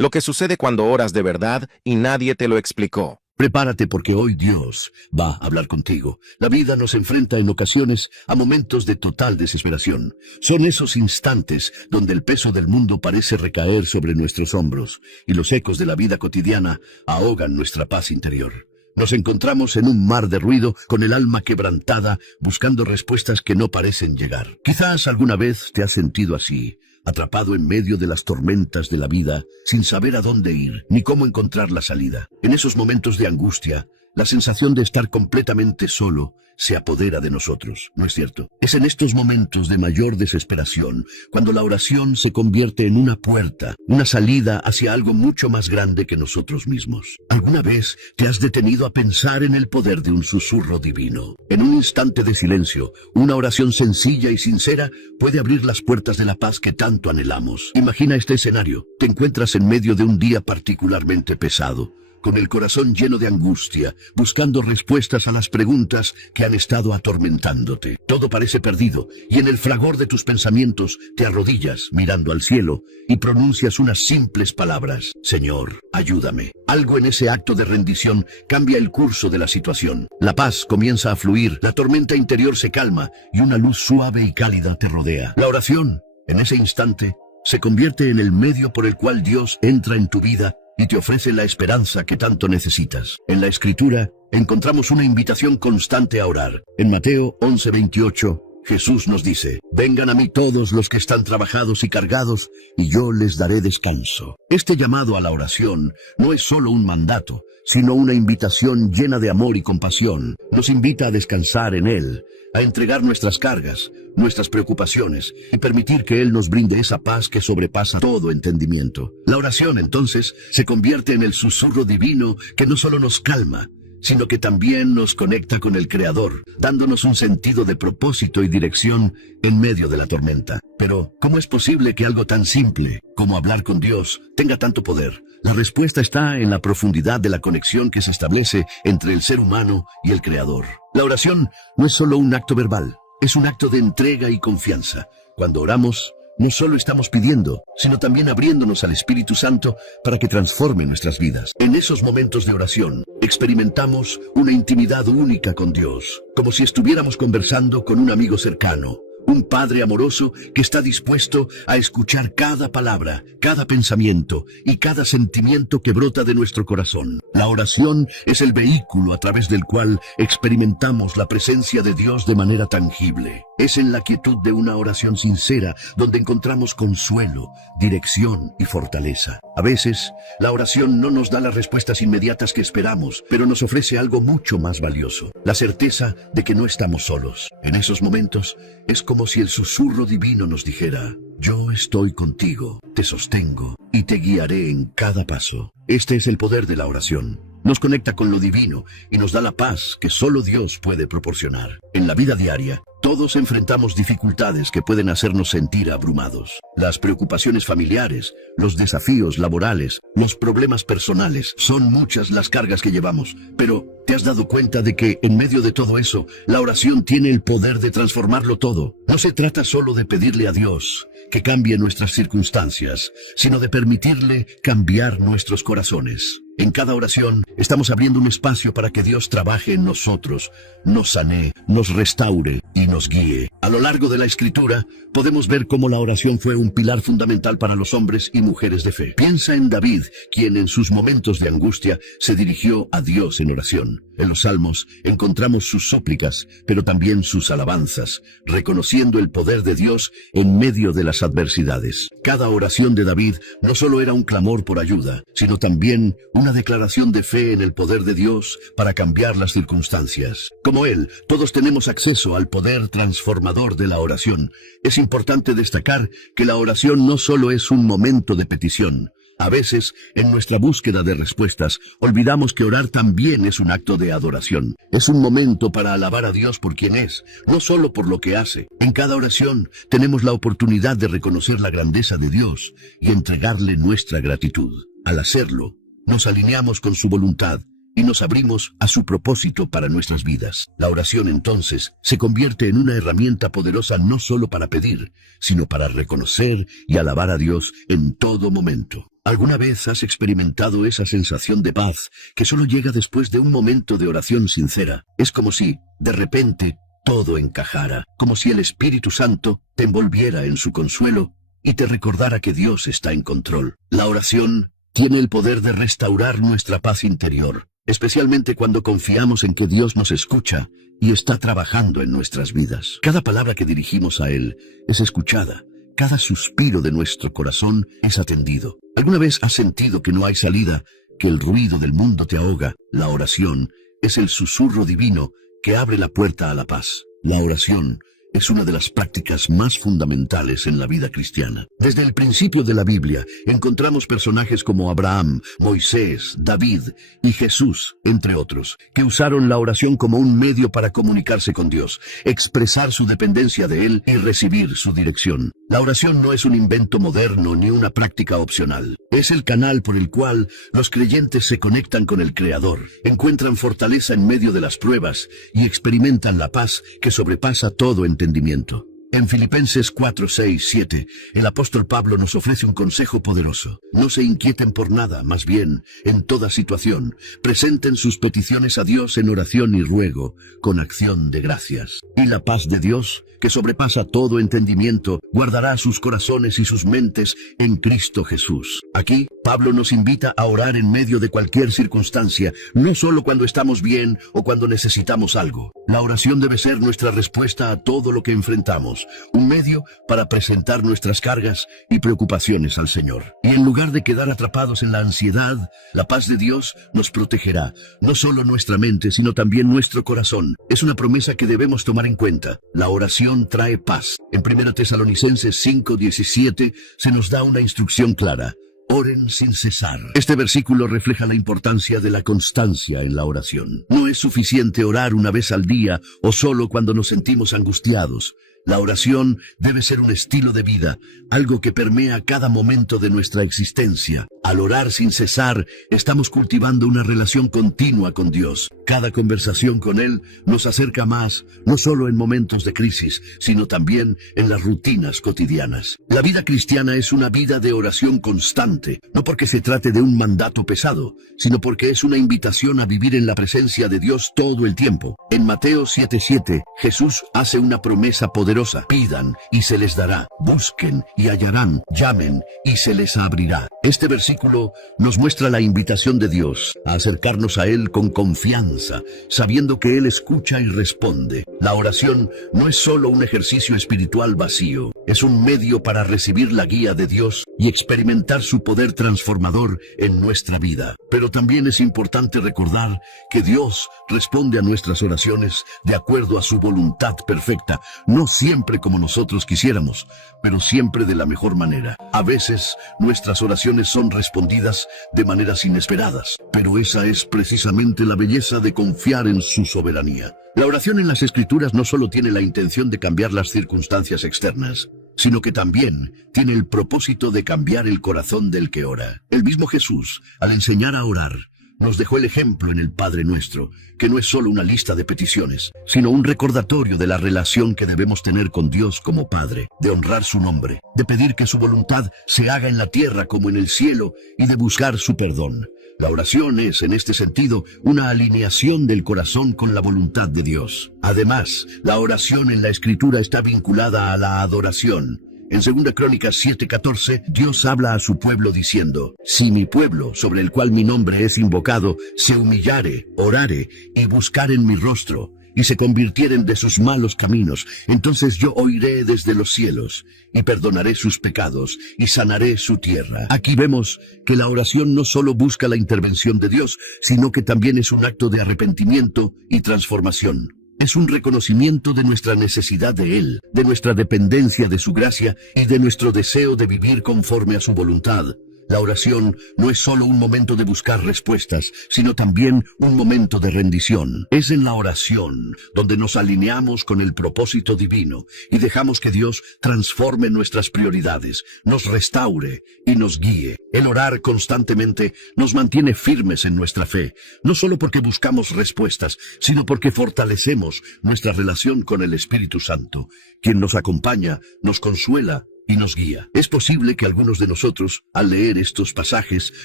Lo que sucede cuando oras de verdad y nadie te lo explicó. Prepárate porque hoy Dios va a hablar contigo. La vida nos enfrenta en ocasiones a momentos de total desesperación. Son esos instantes donde el peso del mundo parece recaer sobre nuestros hombros y los ecos de la vida cotidiana ahogan nuestra paz interior. Nos encontramos en un mar de ruido con el alma quebrantada buscando respuestas que no parecen llegar. Quizás alguna vez te has sentido así, atrapado en medio de las tormentas de la vida, sin saber a dónde ir, ni cómo encontrar la salida. En esos momentos de angustia, la sensación de estar completamente solo se apodera de nosotros, ¿no es cierto? Es en estos momentos de mayor desesperación cuando la oración se convierte en una puerta, una salida hacia algo mucho más grande que nosotros mismos. ¿Alguna vez te has detenido a pensar en el poder de un susurro divino? En un instante de silencio, una oración sencilla y sincera puede abrir las puertas de la paz que tanto anhelamos. Imagina este escenario. Te encuentras en medio de un día particularmente pesado, con el corazón lleno de angustia, buscando respuestas a las preguntas que han estado atormentándote. Todo parece perdido, y en el fragor de tus pensamientos te arrodillas mirando al cielo y pronuncias unas simples palabras: Señor, ayúdame. Algo en ese acto de rendición cambia el curso de la situación. La paz comienza a fluir, la tormenta interior se calma y una luz suave y cálida te rodea. La oración, en ese instante, se convierte en el medio por el cual Dios entra en tu vida y te ofrece la esperanza que tanto necesitas. En la Escritura encontramos una invitación constante a orar. En Mateo 11:28, Jesús nos dice: vengan a mí todos los que están trabajados y cargados, y yo les daré descanso. Este llamado a la oración no es solo un mandato, sino una invitación llena de amor y compasión. Nos invita a descansar en Él, a entregar nuestras cargas, nuestras preocupaciones, y permitir que Él nos brinde esa paz que sobrepasa todo entendimiento. La oración, entonces, se convierte en el susurro divino que no solo nos calma, sino que también nos conecta con el Creador, dándonos un sentido de propósito y dirección en medio de la tormenta. Pero, ¿cómo es posible que algo tan simple como hablar con Dios tenga tanto poder? La respuesta está en la profundidad de la conexión que se establece entre el ser humano y el Creador. La oración no es solo un acto verbal, es un acto de entrega y confianza. Cuando oramos, no solo estamos pidiendo, sino también abriéndonos al Espíritu Santo para que transforme nuestras vidas. En esos momentos de oración, experimentamos una intimidad única con Dios, como si estuviéramos conversando con un amigo cercano, un Padre amoroso que está dispuesto a escuchar cada palabra, cada pensamiento y cada sentimiento que brota de nuestro corazón. La oración es el vehículo a través del cual experimentamos la presencia de Dios de manera tangible. Es en la quietud de una oración sincera donde encontramos consuelo, dirección y fortaleza. A veces, la oración no nos da las respuestas inmediatas que esperamos, pero nos ofrece algo mucho más valioso: la certeza de que no estamos solos. En esos momentos, es como si el susurro divino nos dijera: yo estoy contigo, te sostengo y te guiaré en cada paso. Este es el poder de la oración. Nos conecta con lo divino y nos da la paz que solo Dios puede proporcionar. En la vida diaria, todos enfrentamos dificultades que pueden hacernos sentir abrumados. Las preocupaciones familiares, los desafíos laborales, los problemas personales, son muchas las cargas que llevamos. Pero, ¿te has dado cuenta de que en medio de todo eso, la oración tiene el poder de transformarlo todo? No se trata solo de pedirle a Dios que cambie nuestras circunstancias, sino de permitirle cambiar nuestros corazones. En cada oración estamos abriendo un espacio para que Dios trabaje en nosotros, nos sane, nos restaure y nos guíe. A lo largo de la Escritura podemos ver cómo la oración fue un pilar fundamental para los hombres y mujeres de fe. Piensa en David, quien en sus momentos de angustia se dirigió a Dios en oración. En los Salmos encontramos sus súplicas, pero también sus alabanzas, reconociendo el poder de Dios en medio de las adversidades. Cada oración de David no solo era un clamor por ayuda, sino también una declaración de fe en el poder de Dios para cambiar las circunstancias. Como él, todos tenemos acceso al poder transformador de la oración. Es importante destacar que la oración no solo es un momento de petición. A veces, en nuestra búsqueda de respuestas, olvidamos que orar también es un acto de adoración. Es un momento para alabar a Dios por quien es, no solo por lo que hace. En cada oración tenemos la oportunidad de reconocer la grandeza de Dios y entregarle nuestra gratitud. Al hacerlo, nos alineamos con su voluntad y nos abrimos a su propósito para nuestras vidas. La oración entonces se convierte en una herramienta poderosa no solo para pedir, sino para reconocer y alabar a Dios en todo momento. ¿Alguna vez has experimentado esa sensación de paz que solo llega después de un momento de oración sincera? Es como si, de repente, todo encajara, como si el Espíritu Santo te envolviera en su consuelo y te recordara que Dios está en control. La oración tiene el poder de restaurar nuestra paz interior, especialmente cuando confiamos en que Dios nos escucha y está trabajando en nuestras vidas. Cada palabra que dirigimos a Él es escuchada. Cada suspiro de nuestro corazón es atendido. ¿Alguna vez has sentido que no hay salida, que el ruido del mundo te ahoga? La oración es el susurro divino que abre la puerta a la paz. La oración es una de las prácticas más fundamentales en la vida cristiana. Desde el principio de la Biblia encontramos personajes como Abraham, Moisés, David y Jesús, entre otros, que usaron la oración como un medio para comunicarse con Dios, expresar su dependencia de Él y recibir su dirección. La oración no es un invento moderno ni una práctica opcional. Es el canal por el cual los creyentes se conectan con el Creador, encuentran fortaleza en medio de las pruebas y experimentan la paz que sobrepasa todo entendimiento. En Filipenses 4, 6, 7, el apóstol Pablo nos ofrece un consejo poderoso. No se inquieten por nada, más bien, en toda situación, presenten sus peticiones a Dios en oración y ruego, con acción de gracias. Y la paz de Dios, que sobrepasa todo entendimiento, guardará sus corazones y sus mentes en Cristo Jesús. Aquí, Pablo nos invita a orar en medio de cualquier circunstancia, no solo cuando estamos bien o cuando necesitamos algo. La oración debe ser nuestra respuesta a todo lo que enfrentamos, un medio para presentar nuestras cargas y preocupaciones al Señor. Y en lugar de quedar atrapados en la ansiedad, la paz de Dios nos protegerá, no solo nuestra mente, sino también nuestro corazón. Es una promesa que debemos tomar en cuenta. La oración trae paz. En 1 Tesalonicenses 5:17 se nos da una instrucción clara. Oren sin cesar. Este versículo refleja la importancia de la constancia en la oración. No es suficiente orar una vez al día o solo cuando nos sentimos angustiados. La oración debe ser un estilo de vida, algo que permea cada momento de nuestra existencia. Al orar sin cesar, estamos cultivando una relación continua con Dios. Cada conversación con Él nos acerca más, no solo en momentos de crisis, sino también en las rutinas cotidianas. La vida cristiana es una vida de oración constante, no porque se trate de un mandato pesado, sino porque es una invitación a vivir en la presencia de Dios todo el tiempo. En Mateo 7:7, Jesús hace una promesa poderosa. Pidan y se les dará, busquen y hallarán, llamen y se les abrirá. Este versículo nos muestra la invitación de Dios a acercarnos a Él con confianza, sabiendo que Él escucha y responde. La oración no es solo un ejercicio espiritual vacío, es un medio para recibir la guía de Dios y experimentar su poder transformador en nuestra vida. Pero también es importante recordar que Dios responde a nuestras oraciones de acuerdo a su voluntad perfecta, no siempre como nosotros quisiéramos, pero siempre de la mejor manera. A veces nuestras oraciones son respondidas de maneras inesperadas, pero esa es precisamente la belleza de confiar en su soberanía. La oración en las Escrituras no solo tiene la intención de cambiar las circunstancias externas, sino que también tiene el propósito de cambiar el corazón del que ora. El mismo Jesús, al enseñar a orar, nos dejó el ejemplo en el Padre Nuestro, que no es solo una lista de peticiones, sino un recordatorio de la relación que debemos tener con Dios como Padre, de honrar su nombre, de pedir que su voluntad se haga en la tierra como en el cielo y de buscar su perdón. La oración es, en este sentido, una alineación del corazón con la voluntad de Dios. Además, la oración en la Escritura está vinculada a la adoración. En 2 Crónicas 7:14, Dios habla a su pueblo diciendo: si mi pueblo, sobre el cual mi nombre es invocado, se humillare, orare y buscare en mi rostro, y se convirtieren de sus malos caminos, entonces yo oiré desde los cielos, y perdonaré sus pecados, y sanaré su tierra. Aquí vemos que la oración no solo busca la intervención de Dios, sino que también es un acto de arrepentimiento y transformación. Es un reconocimiento de nuestra necesidad de Él, de nuestra dependencia de su gracia y de nuestro deseo de vivir conforme a su voluntad. La oración no es solo un momento de buscar respuestas, sino también un momento de rendición. Es en la oración donde nos alineamos con el propósito divino y dejamos que Dios transforme nuestras prioridades, nos restaure y nos guíe. El orar constantemente nos mantiene firmes en nuestra fe, no solo porque buscamos respuestas, sino porque fortalecemos nuestra relación con el Espíritu Santo, quien nos acompaña, nos consuela y nos guía. Es posible que algunos de nosotros, al leer estos pasajes,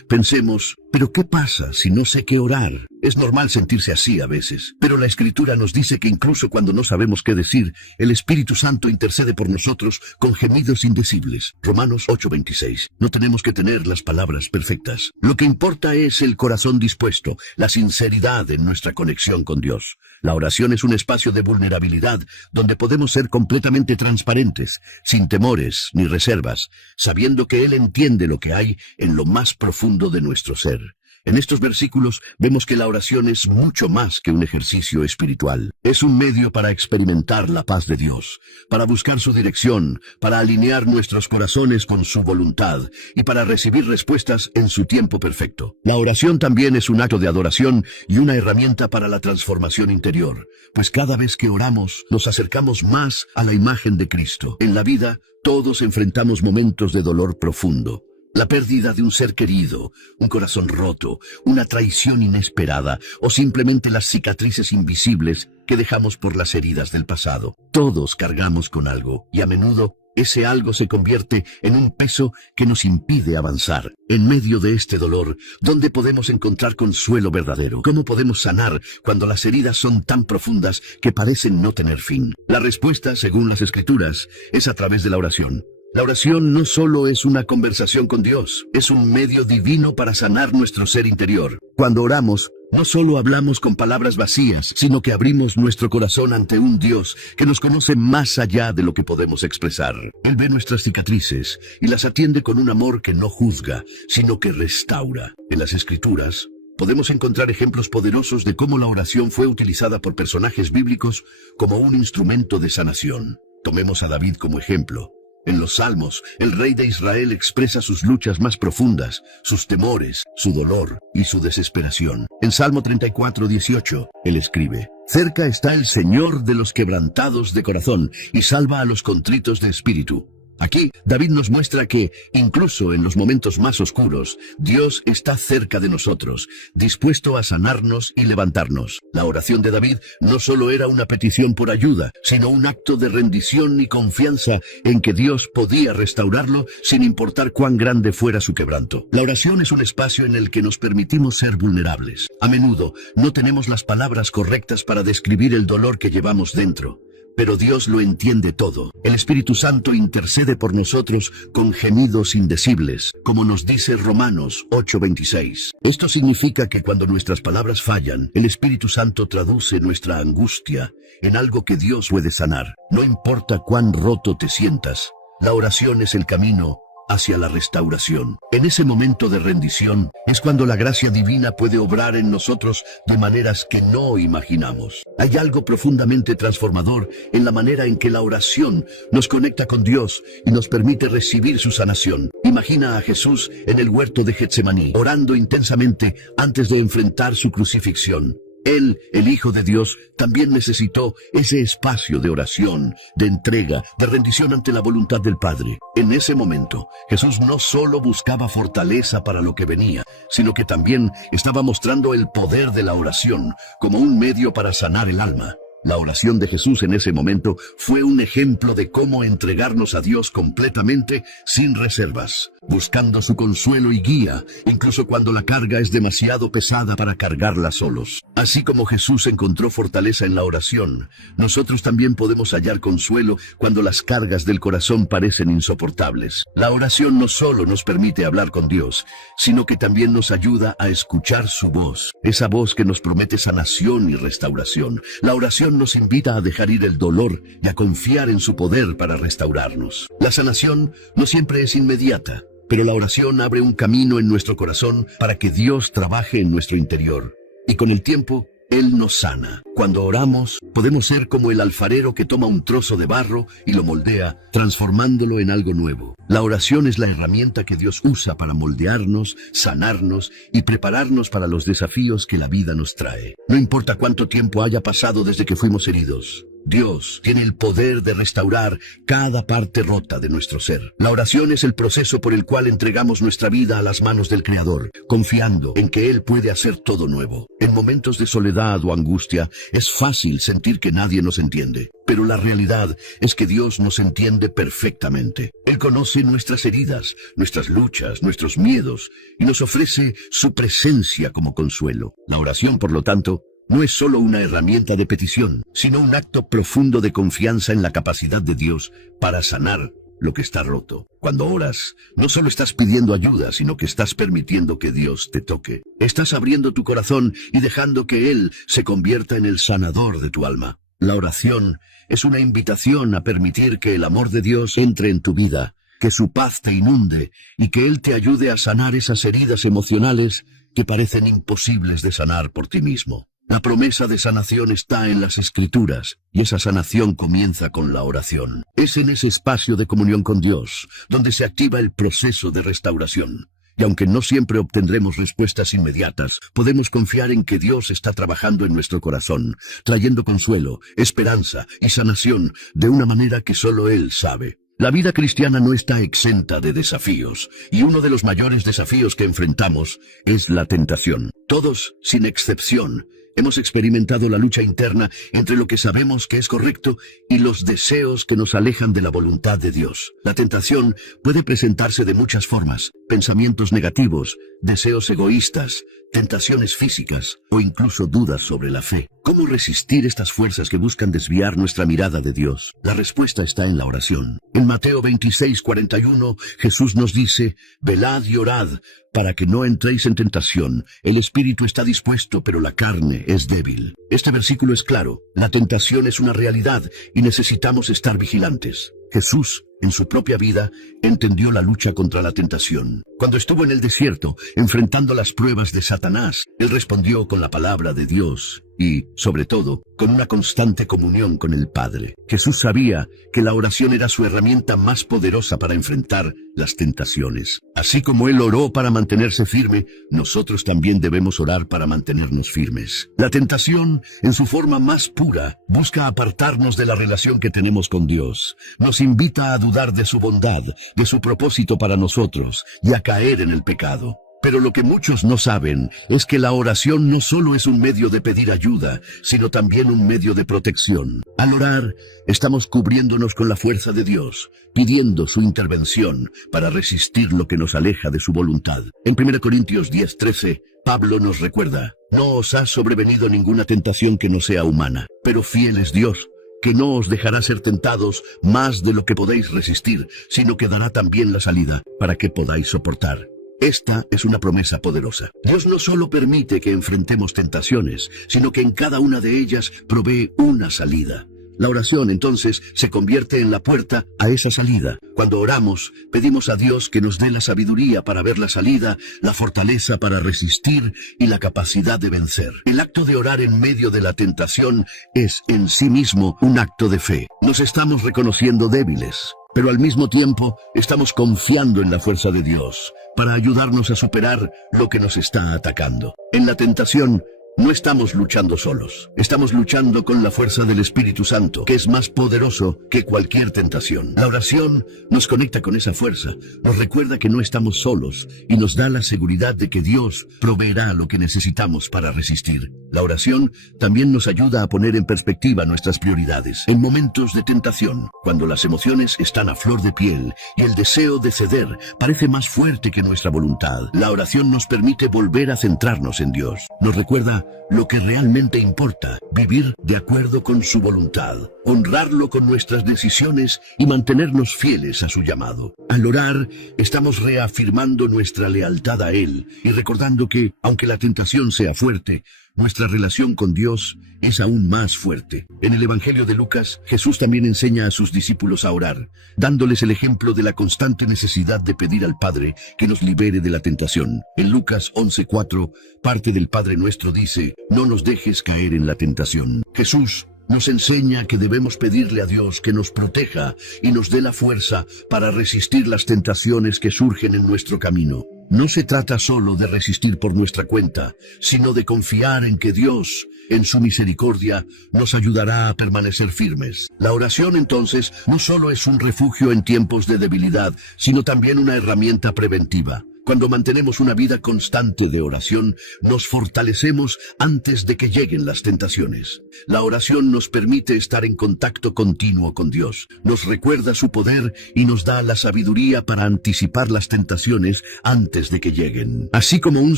pensemos, ¿pero qué pasa si no sé qué orar? Es normal sentirse así a veces, pero la Escritura nos dice que incluso cuando no sabemos qué decir, el Espíritu Santo intercede por nosotros con gemidos indecibles. Romanos 8:26. No tenemos que tener las palabras perfectas. Lo que importa es el corazón dispuesto, la sinceridad en nuestra conexión con Dios. La oración es un espacio de vulnerabilidad donde podemos ser completamente transparentes, sin temores ni reservas, sabiendo que Él entiende lo que hay en lo más profundo de nuestro ser. En estos versículos vemos que la oración es mucho más que un ejercicio espiritual. Es un medio para experimentar la paz de Dios, para buscar su dirección, para alinear nuestros corazones con su voluntad y para recibir respuestas en su tiempo perfecto. La oración también es un acto de adoración y una herramienta para la transformación interior, pues cada vez que oramos nos acercamos más a la imagen de Cristo. En la vida, todos enfrentamos momentos de dolor profundo. La pérdida de un ser querido, un corazón roto, una traición inesperada o simplemente las cicatrices invisibles que dejamos por las heridas del pasado. Todos cargamos con algo y a menudo ese algo se convierte en un peso que nos impide avanzar. En medio de este dolor, ¿dónde podemos encontrar consuelo verdadero? ¿Cómo podemos sanar cuando las heridas son tan profundas que parecen no tener fin? La respuesta, según las Escrituras, es a través de la oración. La oración no solo es una conversación con Dios, es un medio divino para sanar nuestro ser interior. Cuando oramos, no solo hablamos con palabras vacías, sino que abrimos nuestro corazón ante un Dios que nos conoce más allá de lo que podemos expresar. Él ve nuestras cicatrices y las atiende con un amor que no juzga, sino que restaura. En las Escrituras, podemos encontrar ejemplos poderosos de cómo la oración fue utilizada por personajes bíblicos como un instrumento de sanación. Tomemos a David como ejemplo. En los Salmos, el rey de Israel expresa sus luchas más profundas, sus temores, su dolor y su desesperación. En Salmo 34:18, él escribe: «Cerca está el Señor de los quebrantados de corazón, y salva a los contritos de espíritu». Aquí, David nos muestra que, incluso en los momentos más oscuros, Dios está cerca de nosotros, dispuesto a sanarnos y levantarnos. La oración de David no solo era una petición por ayuda, sino un acto de rendición y confianza en que Dios podía restaurarlo sin importar cuán grande fuera su quebranto. La oración es un espacio en el que nos permitimos ser vulnerables. A menudo, no tenemos las palabras correctas para describir el dolor que llevamos dentro. Pero Dios lo entiende todo. El Espíritu Santo intercede por nosotros con gemidos indecibles, como nos dice Romanos 8:26. Esto significa que cuando nuestras palabras fallan, el Espíritu Santo traduce nuestra angustia en algo que Dios puede sanar. No importa cuán roto te sientas, la oración es el camino hacia la restauración. En ese momento de rendición es cuando la gracia divina puede obrar en nosotros de maneras que no imaginamos. Hay algo profundamente transformador en la manera en que la oración nos conecta con Dios y nos permite recibir su sanación. Imagina a Jesús en el huerto de Getsemaní, orando intensamente antes de enfrentar su crucifixión. Él, el Hijo de Dios, también necesitó ese espacio de oración, de entrega, de rendición ante la voluntad del Padre. En ese momento, Jesús no solo buscaba fortaleza para lo que venía, sino que también estaba mostrando el poder de la oración como un medio para sanar el alma. La oración de Jesús en ese momento fue un ejemplo de cómo entregarnos a Dios completamente, sin reservas, buscando su consuelo y guía, incluso cuando la carga es demasiado pesada para cargarla solos. Así como Jesús encontró fortaleza en la oración, nosotros también podemos hallar consuelo cuando las cargas del corazón parecen insoportables. La oración no solo nos permite hablar con Dios, sino que también nos ayuda a escuchar su voz, esa voz que nos promete sanación y restauración. La oración nos invita a dejar ir el dolor y a confiar en su poder para restaurarnos. La sanación no siempre es inmediata, pero la oración abre un camino en nuestro corazón para que Dios trabaje en nuestro interior. Y con el tiempo, Él nos sana. Cuando oramos, podemos ser como el alfarero que toma un trozo de barro y lo moldea, transformándolo en algo nuevo. La oración es la herramienta que Dios usa para moldearnos, sanarnos y prepararnos para los desafíos que la vida nos trae. No importa cuánto tiempo haya pasado desde que fuimos heridos, Dios tiene el poder de restaurar cada parte rota de nuestro ser. La oración es el proceso por el cual entregamos nuestra vida a las manos del Creador, confiando en que Él puede hacer todo nuevo. En momentos de soledad o angustia, es fácil sentir que nadie nos entiende. Pero la realidad es que Dios nos entiende perfectamente. Él conoce nuestras heridas, nuestras luchas, nuestros miedos, y nos ofrece su presencia como consuelo. La oración, por lo tanto, no es solo una herramienta de petición, sino un acto profundo de confianza en la capacidad de Dios para sanar lo que está roto. Cuando oras, no solo estás pidiendo ayuda, sino que estás permitiendo que Dios te toque. Estás abriendo tu corazón y dejando que Él se convierta en el sanador de tu alma. La oración es una invitación a permitir que el amor de Dios entre en tu vida, que su paz te inunde y que Él te ayude a sanar esas heridas emocionales que parecen imposibles de sanar por ti mismo. La promesa de sanación está en las Escrituras, y esa sanación comienza con la oración. Es en ese espacio de comunión con Dios, donde se activa el proceso de restauración. Y aunque no siempre obtendremos respuestas inmediatas, podemos confiar en que Dios está trabajando en nuestro corazón, trayendo consuelo, esperanza y sanación de una manera que solo Él sabe. La vida cristiana no está exenta de desafíos, y uno de los mayores desafíos que enfrentamos es la tentación. Todos, sin excepción, hemos experimentado la lucha interna entre lo que sabemos que es correcto y los deseos que nos alejan de la voluntad de Dios. La tentación puede presentarse de muchas formas: pensamientos negativos, deseos egoístas, tentaciones físicas o incluso dudas sobre la fe. ¿Cómo resistir estas fuerzas que buscan desviar nuestra mirada de Dios? La respuesta está en la oración. En Mateo 26:41, Jesús nos dice: «Velad y orad, para que no entréis en tentación. El espíritu está dispuesto, pero la carne es débil». Este versículo es claro. La tentación es una realidad y necesitamos estar vigilantes. Jesús, en su propia vida, entendió la lucha contra la tentación. Cuando estuvo en el desierto, enfrentando las pruebas de Satanás, Él respondió con la palabra de Dios y, sobre todo, con una constante comunión con el Padre. Jesús sabía que la oración era su herramienta más poderosa para enfrentar las tentaciones. Así como Él oró para mantenerse firme, nosotros también debemos orar para mantenernos firmes. La tentación, en su forma más pura, busca apartarnos de la relación que tenemos con Dios. Nos invita a dudar de su bondad, de su propósito para nosotros, y a caer en el pecado. Pero lo que muchos no saben es que la oración no solo es un medio de pedir ayuda, sino también un medio de protección. Al orar, estamos cubriéndonos con la fuerza de Dios, pidiendo su intervención para resistir lo que nos aleja de su voluntad. En 1 Corintios 10:13, Pablo nos recuerda: «No os ha sobrevenido ninguna tentación que no sea humana, pero fiel es Dios, que no os dejará ser tentados más de lo que podéis resistir, sino que dará también la salida para que podáis soportar». Esta es una promesa poderosa. Dios no solo permite que enfrentemos tentaciones, sino que en cada una de ellas provee una salida. La oración, entonces, se convierte en la puerta a esa salida. Cuando oramos, pedimos a Dios que nos dé la sabiduría para ver la salida, la fortaleza para resistir y la capacidad de vencer. El acto de orar en medio de la tentación es en sí mismo un acto de fe. Nos estamos reconociendo débiles, pero al mismo tiempo estamos confiando en la fuerza de Dios para ayudarnos a superar lo que nos está atacando. En la tentación, no estamos luchando solos. Estamos luchando con la fuerza del Espíritu Santo, que es más poderoso que cualquier tentación. La oración nos conecta con esa fuerza, nos recuerda que no estamos solos y nos da la seguridad de que Dios proveerá lo que necesitamos para resistir. La oración también nos ayuda a poner en perspectiva nuestras prioridades. En momentos de tentación, cuando las emociones están a flor de piel y el deseo de ceder parece más fuerte que nuestra voluntad, la oración nos permite volver a centrarnos en Dios. Nos recuerda lo que realmente importa: vivir de acuerdo con su voluntad. honrarlo con nuestras decisiones y mantenernos fieles a su llamado. Al orar, estamos reafirmando nuestra lealtad a Él y recordando que, aunque la tentación sea fuerte, nuestra relación con Dios es aún más fuerte. En el Evangelio de Lucas, Jesús también enseña a sus discípulos a orar, dándoles el ejemplo de la constante necesidad de pedir al Padre que nos libere de la tentación. En Lucas 11:4, parte del Padre Nuestro dice: no nos dejes caer en la tentación. Jesús nos enseña que debemos pedirle a Dios que nos proteja y nos dé la fuerza para resistir las tentaciones que surgen en nuestro camino. No se trata solo de resistir por nuestra cuenta, sino de confiar en que Dios, en su misericordia, nos ayudará a permanecer firmes. La oración, entonces, no solo es un refugio en tiempos de debilidad, sino también una herramienta preventiva. Cuando mantenemos una vida constante de oración, nos fortalecemos antes de que lleguen las tentaciones. La oración nos permite estar en contacto continuo con Dios, nos recuerda su poder y nos da la sabiduría para anticipar las tentaciones antes de que lleguen. Así como un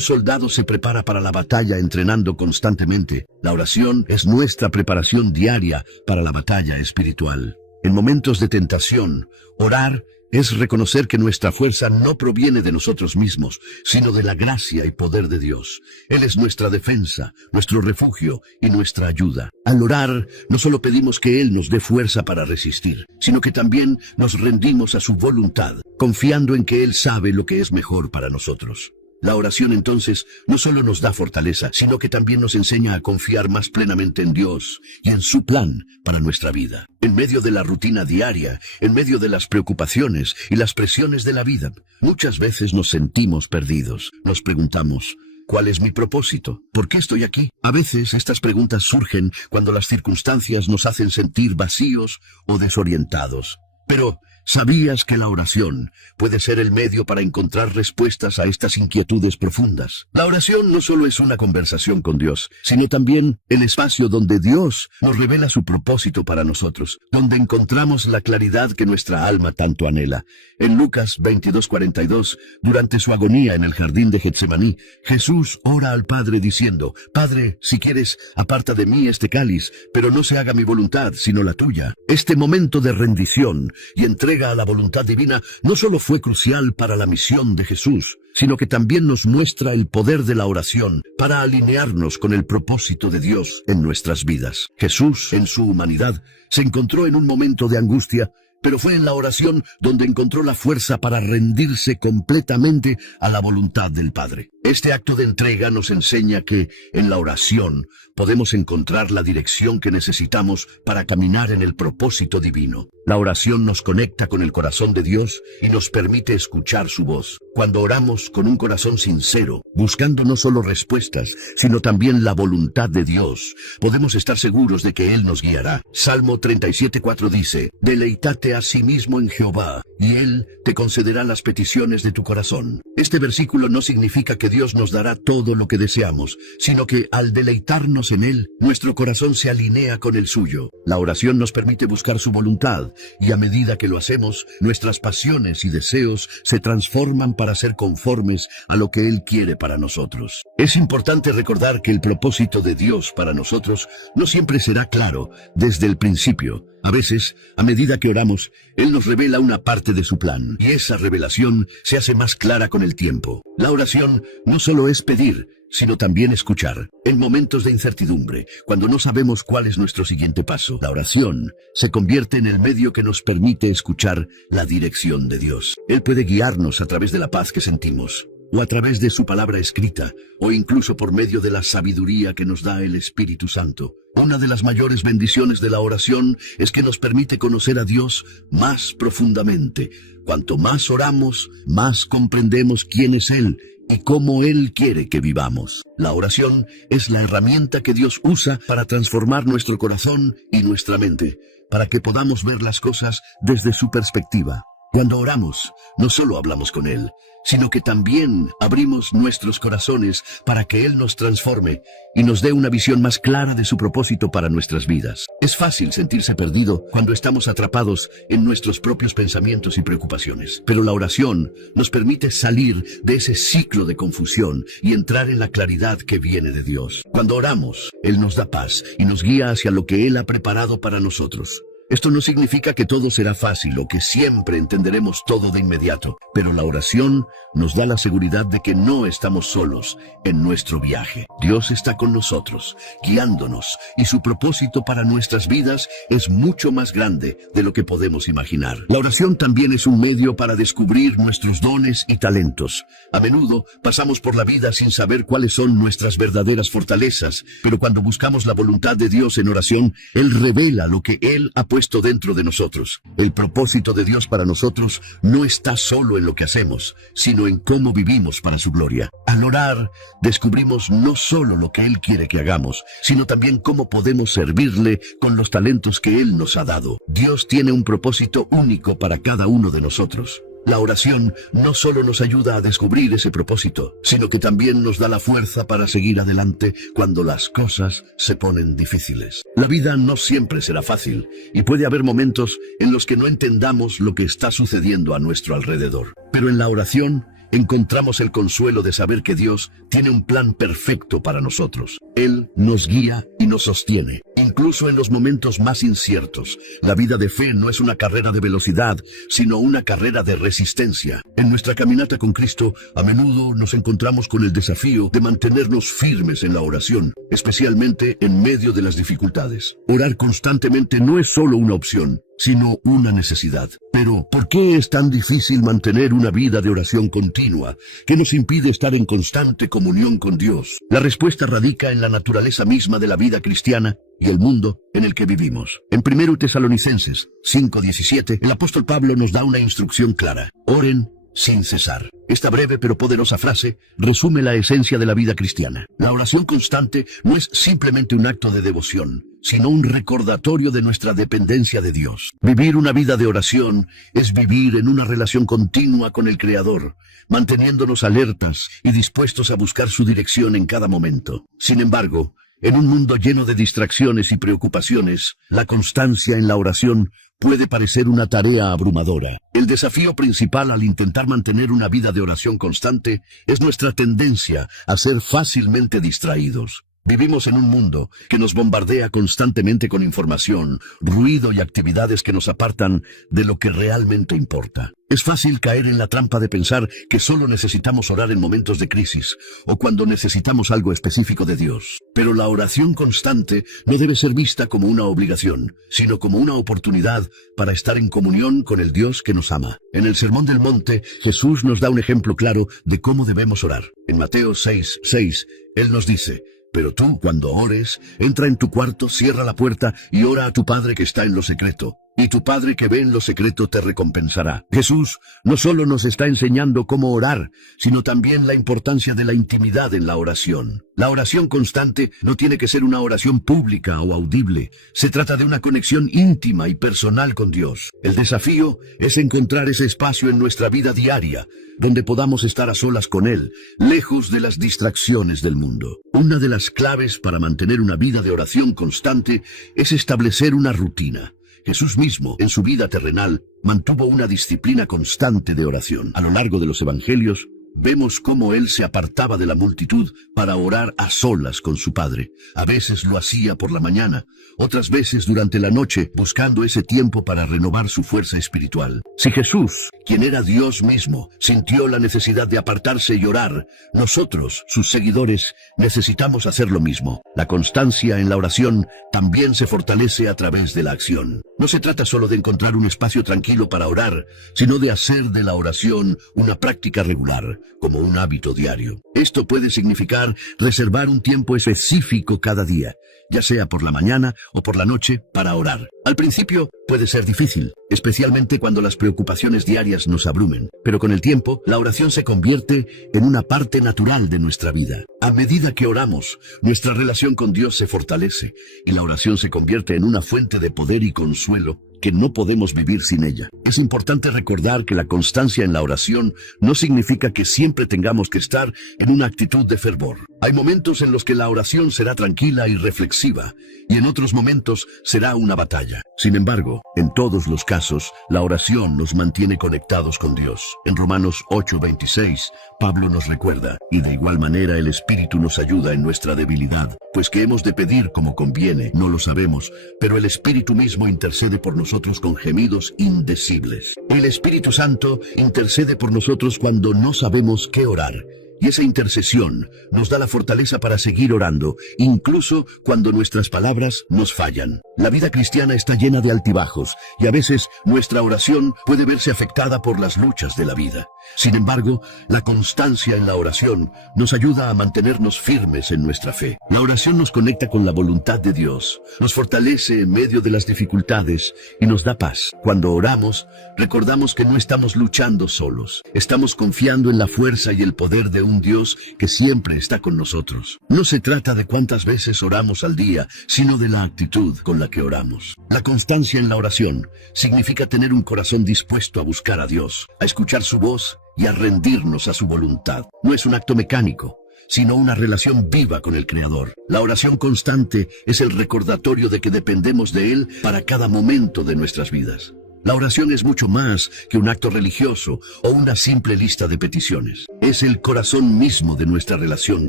soldado se prepara para la batalla entrenando constantemente, la oración es nuestra preparación diaria para la batalla espiritual. En momentos de tentación, orar es reconocer que nuestra fuerza no proviene de nosotros mismos, sino de la gracia y poder de Dios. Él es nuestra defensa, nuestro refugio y nuestra ayuda. Al orar, no solo pedimos que Él nos dé fuerza para resistir, sino que también nos rendimos a su voluntad, confiando en que Él sabe lo que es mejor para nosotros. La oración entonces no solo nos da fortaleza, sino que también nos enseña a confiar más plenamente en Dios y en su plan para nuestra vida. En medio de la rutina diaria, en medio de las preocupaciones y las presiones de la vida, muchas veces nos sentimos perdidos. Nos preguntamos: ¿cuál es mi propósito? ¿Por qué estoy aquí? A veces estas preguntas surgen cuando las circunstancias nos hacen sentir vacíos o desorientados. Pero ¿sabías que la oración puede ser el medio para encontrar respuestas a estas inquietudes profundas? La oración no solo es una conversación con Dios, sino también el espacio donde Dios nos revela su propósito para nosotros, donde encontramos la claridad que nuestra alma tanto anhela. En Lucas 22:42, durante su agonía en el jardín de Getsemaní, Jesús ora al Padre diciendo: Padre, si quieres, aparta de mí este cáliz, pero no se haga mi voluntad, sino la tuya. Este momento de rendición y entrega a la voluntad divina no solo fue crucial para la misión de Jesús, sino que también nos muestra el poder de la oración para alinearnos con el propósito de Dios en nuestras vidas. Jesús, en su humanidad, se encontró en un momento de angustia, pero fue en la oración donde encontró la fuerza para rendirse completamente a la voluntad del Padre. Este acto de entrega nos enseña que, en la oración, podemos encontrar la dirección que necesitamos para caminar en el propósito divino. La oración nos conecta con el corazón de Dios y nos permite escuchar su voz. Cuando oramos con un corazón sincero, buscando no solo respuestas, sino también la voluntad de Dios, podemos estar seguros de que Él nos guiará. Salmo 37:4 dice: Deleítate a sí mismo en Jehová, y Él te concederá las peticiones de tu corazón. Este versículo no significa que Dios nos dará todo lo que deseamos, sino que al deleitarnos en Él, nuestro corazón se alinea con el suyo. La oración nos permite buscar su voluntad, y a medida que lo hacemos, nuestras pasiones y deseos se transforman para ser conformes a lo que Él quiere para nosotros. Es importante recordar que el propósito de Dios para nosotros no siempre será claro desde el principio. A veces, a medida que oramos, Él nos revela una parte de su plan, y esa revelación se hace más clara con el tiempo. La oración no solo es pedir, sino también escuchar. En momentos de incertidumbre, cuando no sabemos cuál es nuestro siguiente paso, la oración se convierte en el medio que nos permite escuchar la dirección de Dios. Él puede guiarnos a través de la paz que sentimos, o a través de su palabra escrita, o incluso por medio de la sabiduría que nos da el Espíritu Santo. Una de las mayores bendiciones de la oración es que nos permite conocer a Dios más profundamente. Cuanto más oramos, más comprendemos quién es Él y cómo Él quiere que vivamos. La oración es la herramienta que Dios usa para transformar nuestro corazón y nuestra mente, para que podamos ver las cosas desde su perspectiva. Cuando oramos, no solo hablamos con Él, sino que también abrimos nuestros corazones para que Él nos transforme y nos dé una visión más clara de su propósito para nuestras vidas. Es fácil sentirse perdido cuando estamos atrapados en nuestros propios pensamientos y preocupaciones, pero la oración nos permite salir de ese ciclo de confusión y entrar en la claridad que viene de Dios. Cuando oramos, Él nos da paz y nos guía hacia lo que Él ha preparado para nosotros. Esto no significa que todo será fácil o que siempre entenderemos todo de inmediato, pero la oración nos da la seguridad de que no estamos solos en nuestro viaje. Dios está con nosotros, guiándonos, y su propósito para nuestras vidas es mucho más grande de lo que podemos imaginar. La oración también es un medio para descubrir nuestros dones y talentos. A menudo pasamos por la vida sin saber cuáles son nuestras verdaderas fortalezas, pero cuando buscamos la voluntad de Dios en oración, Él revela lo que Él ha puesto dentro de nosotros. El propósito de Dios para nosotros no está solo en lo que hacemos, sino en cómo vivimos para su gloria. Al orar, descubrimos no solo lo que Él quiere que hagamos, sino también cómo podemos servirle con los talentos que Él nos ha dado. Dios tiene un propósito único para cada uno de nosotros. La oración no solo nos ayuda a descubrir ese propósito, sino que también nos da la fuerza para seguir adelante cuando las cosas se ponen difíciles. La vida no siempre será fácil, y puede haber momentos en los que no entendamos lo que está sucediendo a nuestro alrededor. Pero en la oración encontramos el consuelo de saber que Dios tiene un plan perfecto para nosotros. Él nos guía y nos sostiene, incluso en los momentos más inciertos. La vida de fe no es una carrera de velocidad, sino una carrera de resistencia. En nuestra caminata con Cristo, a menudo nos encontramos con el desafío de mantenernos firmes en la oración, especialmente en medio de las dificultades. Orar constantemente no es solo una opción, sino una necesidad. Pero, ¿por qué es tan difícil mantener una vida de oración continua que nos impide estar en constante comunión con Dios? La respuesta radica en la naturaleza misma de la vida cristiana y el mundo en el que vivimos. En 1 Tesalonicenses 5:17, el apóstol Pablo nos da una instrucción clara: oren sin cesar. Esta breve pero poderosa frase resume la esencia de la vida cristiana. La oración constante no es simplemente un acto de devoción, sino un recordatorio de nuestra dependencia de Dios. Vivir una vida de oración es vivir en una relación continua con el Creador, manteniéndonos alertas y dispuestos a buscar su dirección en cada momento. Sin embargo, en un mundo lleno de distracciones y preocupaciones, la constancia en la oración puede parecer una tarea abrumadora. El desafío principal al intentar mantener una vida de oración constante es nuestra tendencia a ser fácilmente distraídos. Vivimos en un mundo que nos bombardea constantemente con información, ruido y actividades que nos apartan de lo que realmente importa. Es fácil caer en la trampa de pensar que solo necesitamos orar en momentos de crisis o cuando necesitamos algo específico de Dios. Pero la oración constante no debe ser vista como una obligación, sino como una oportunidad para estar en comunión con el Dios que nos ama. En el Sermón del Monte, Jesús nos da un ejemplo claro de cómo debemos orar. En Mateo 6:6, Él nos dice: pero tú, cuando ores, entra en tu cuarto, cierra la puerta y ora a tu Padre que está en lo secreto. Y tu Padre que ve en lo secreto te recompensará. Jesús no solo nos está enseñando cómo orar, sino también la importancia de la intimidad en la oración. La oración constante no tiene que ser una oración pública o audible. Se trata de una conexión íntima y personal con Dios. El desafío es encontrar ese espacio en nuestra vida diaria, donde podamos estar a solas con Él, lejos de las distracciones del mundo. Una de las claves para mantener una vida de oración constante es establecer una rutina. Jesús mismo, en su vida terrenal, mantuvo una disciplina constante de oración. A lo largo de los evangelios, vemos cómo Él se apartaba de la multitud para orar a solas con su Padre. A veces lo hacía por la mañana, otras veces durante la noche, buscando ese tiempo para renovar su fuerza espiritual. Si Jesús, quien era Dios mismo, sintió la necesidad de apartarse y orar, nosotros, sus seguidores, necesitamos hacer lo mismo. La constancia en la oración también se fortalece a través de la acción. No se trata solo de encontrar un espacio tranquilo para orar, sino de hacer de la oración una práctica regular, como un hábito diario. Esto puede significar reservar un tiempo específico cada día, ya sea por la mañana o por la noche, para orar. Al principio puede ser difícil, especialmente cuando las preocupaciones diarias nos abrumen, pero con el tiempo la oración se convierte en una parte natural de nuestra vida. A medida que oramos, nuestra relación con Dios se fortalece y la oración se convierte en una fuente de poder y consuelo que no podemos vivir sin ella. Es importante recordar que la constancia en la oración no significa que siempre tengamos que estar en una actitud de fervor. Hay momentos en los que la oración será tranquila y reflexiva, y en otros momentos será una batalla. Sin embargo, en todos los casos, la oración nos mantiene conectados con Dios. En Romanos 8:26, Pablo nos recuerda, y de igual manera el Espíritu nos ayuda en nuestra debilidad, pues que hemos de pedir como conviene, no lo sabemos, pero el Espíritu mismo intercede por nosotros con gemidos indecibles. El Espíritu Santo intercede por nosotros cuando no sabemos qué orar. Y esa intercesión nos da la fortaleza para seguir orando, incluso cuando nuestras palabras nos fallan. La vida cristiana está llena de altibajos, y a veces nuestra oración puede verse afectada por las luchas de la vida. Sin embargo, la constancia en la oración nos ayuda a mantenernos firmes en nuestra fe. La oración nos conecta con la voluntad de Dios, nos fortalece en medio de las dificultades y nos da paz. Cuando oramos, recordamos que no estamos luchando solos. Estamos confiando en la fuerza y el poder de un Dios que siempre está con nosotros. No se trata de cuántas veces oramos al día, sino de la actitud con la que oramos. La constancia en la oración significa tener un corazón dispuesto a buscar a Dios, a escuchar su voz y a rendirnos a su voluntad. No es un acto mecánico, sino una relación viva con el Creador. La oración constante es el recordatorio de que dependemos de Él para cada momento de nuestras vidas. La oración es mucho más que un acto religioso o una simple lista de peticiones. Es el corazón mismo de nuestra relación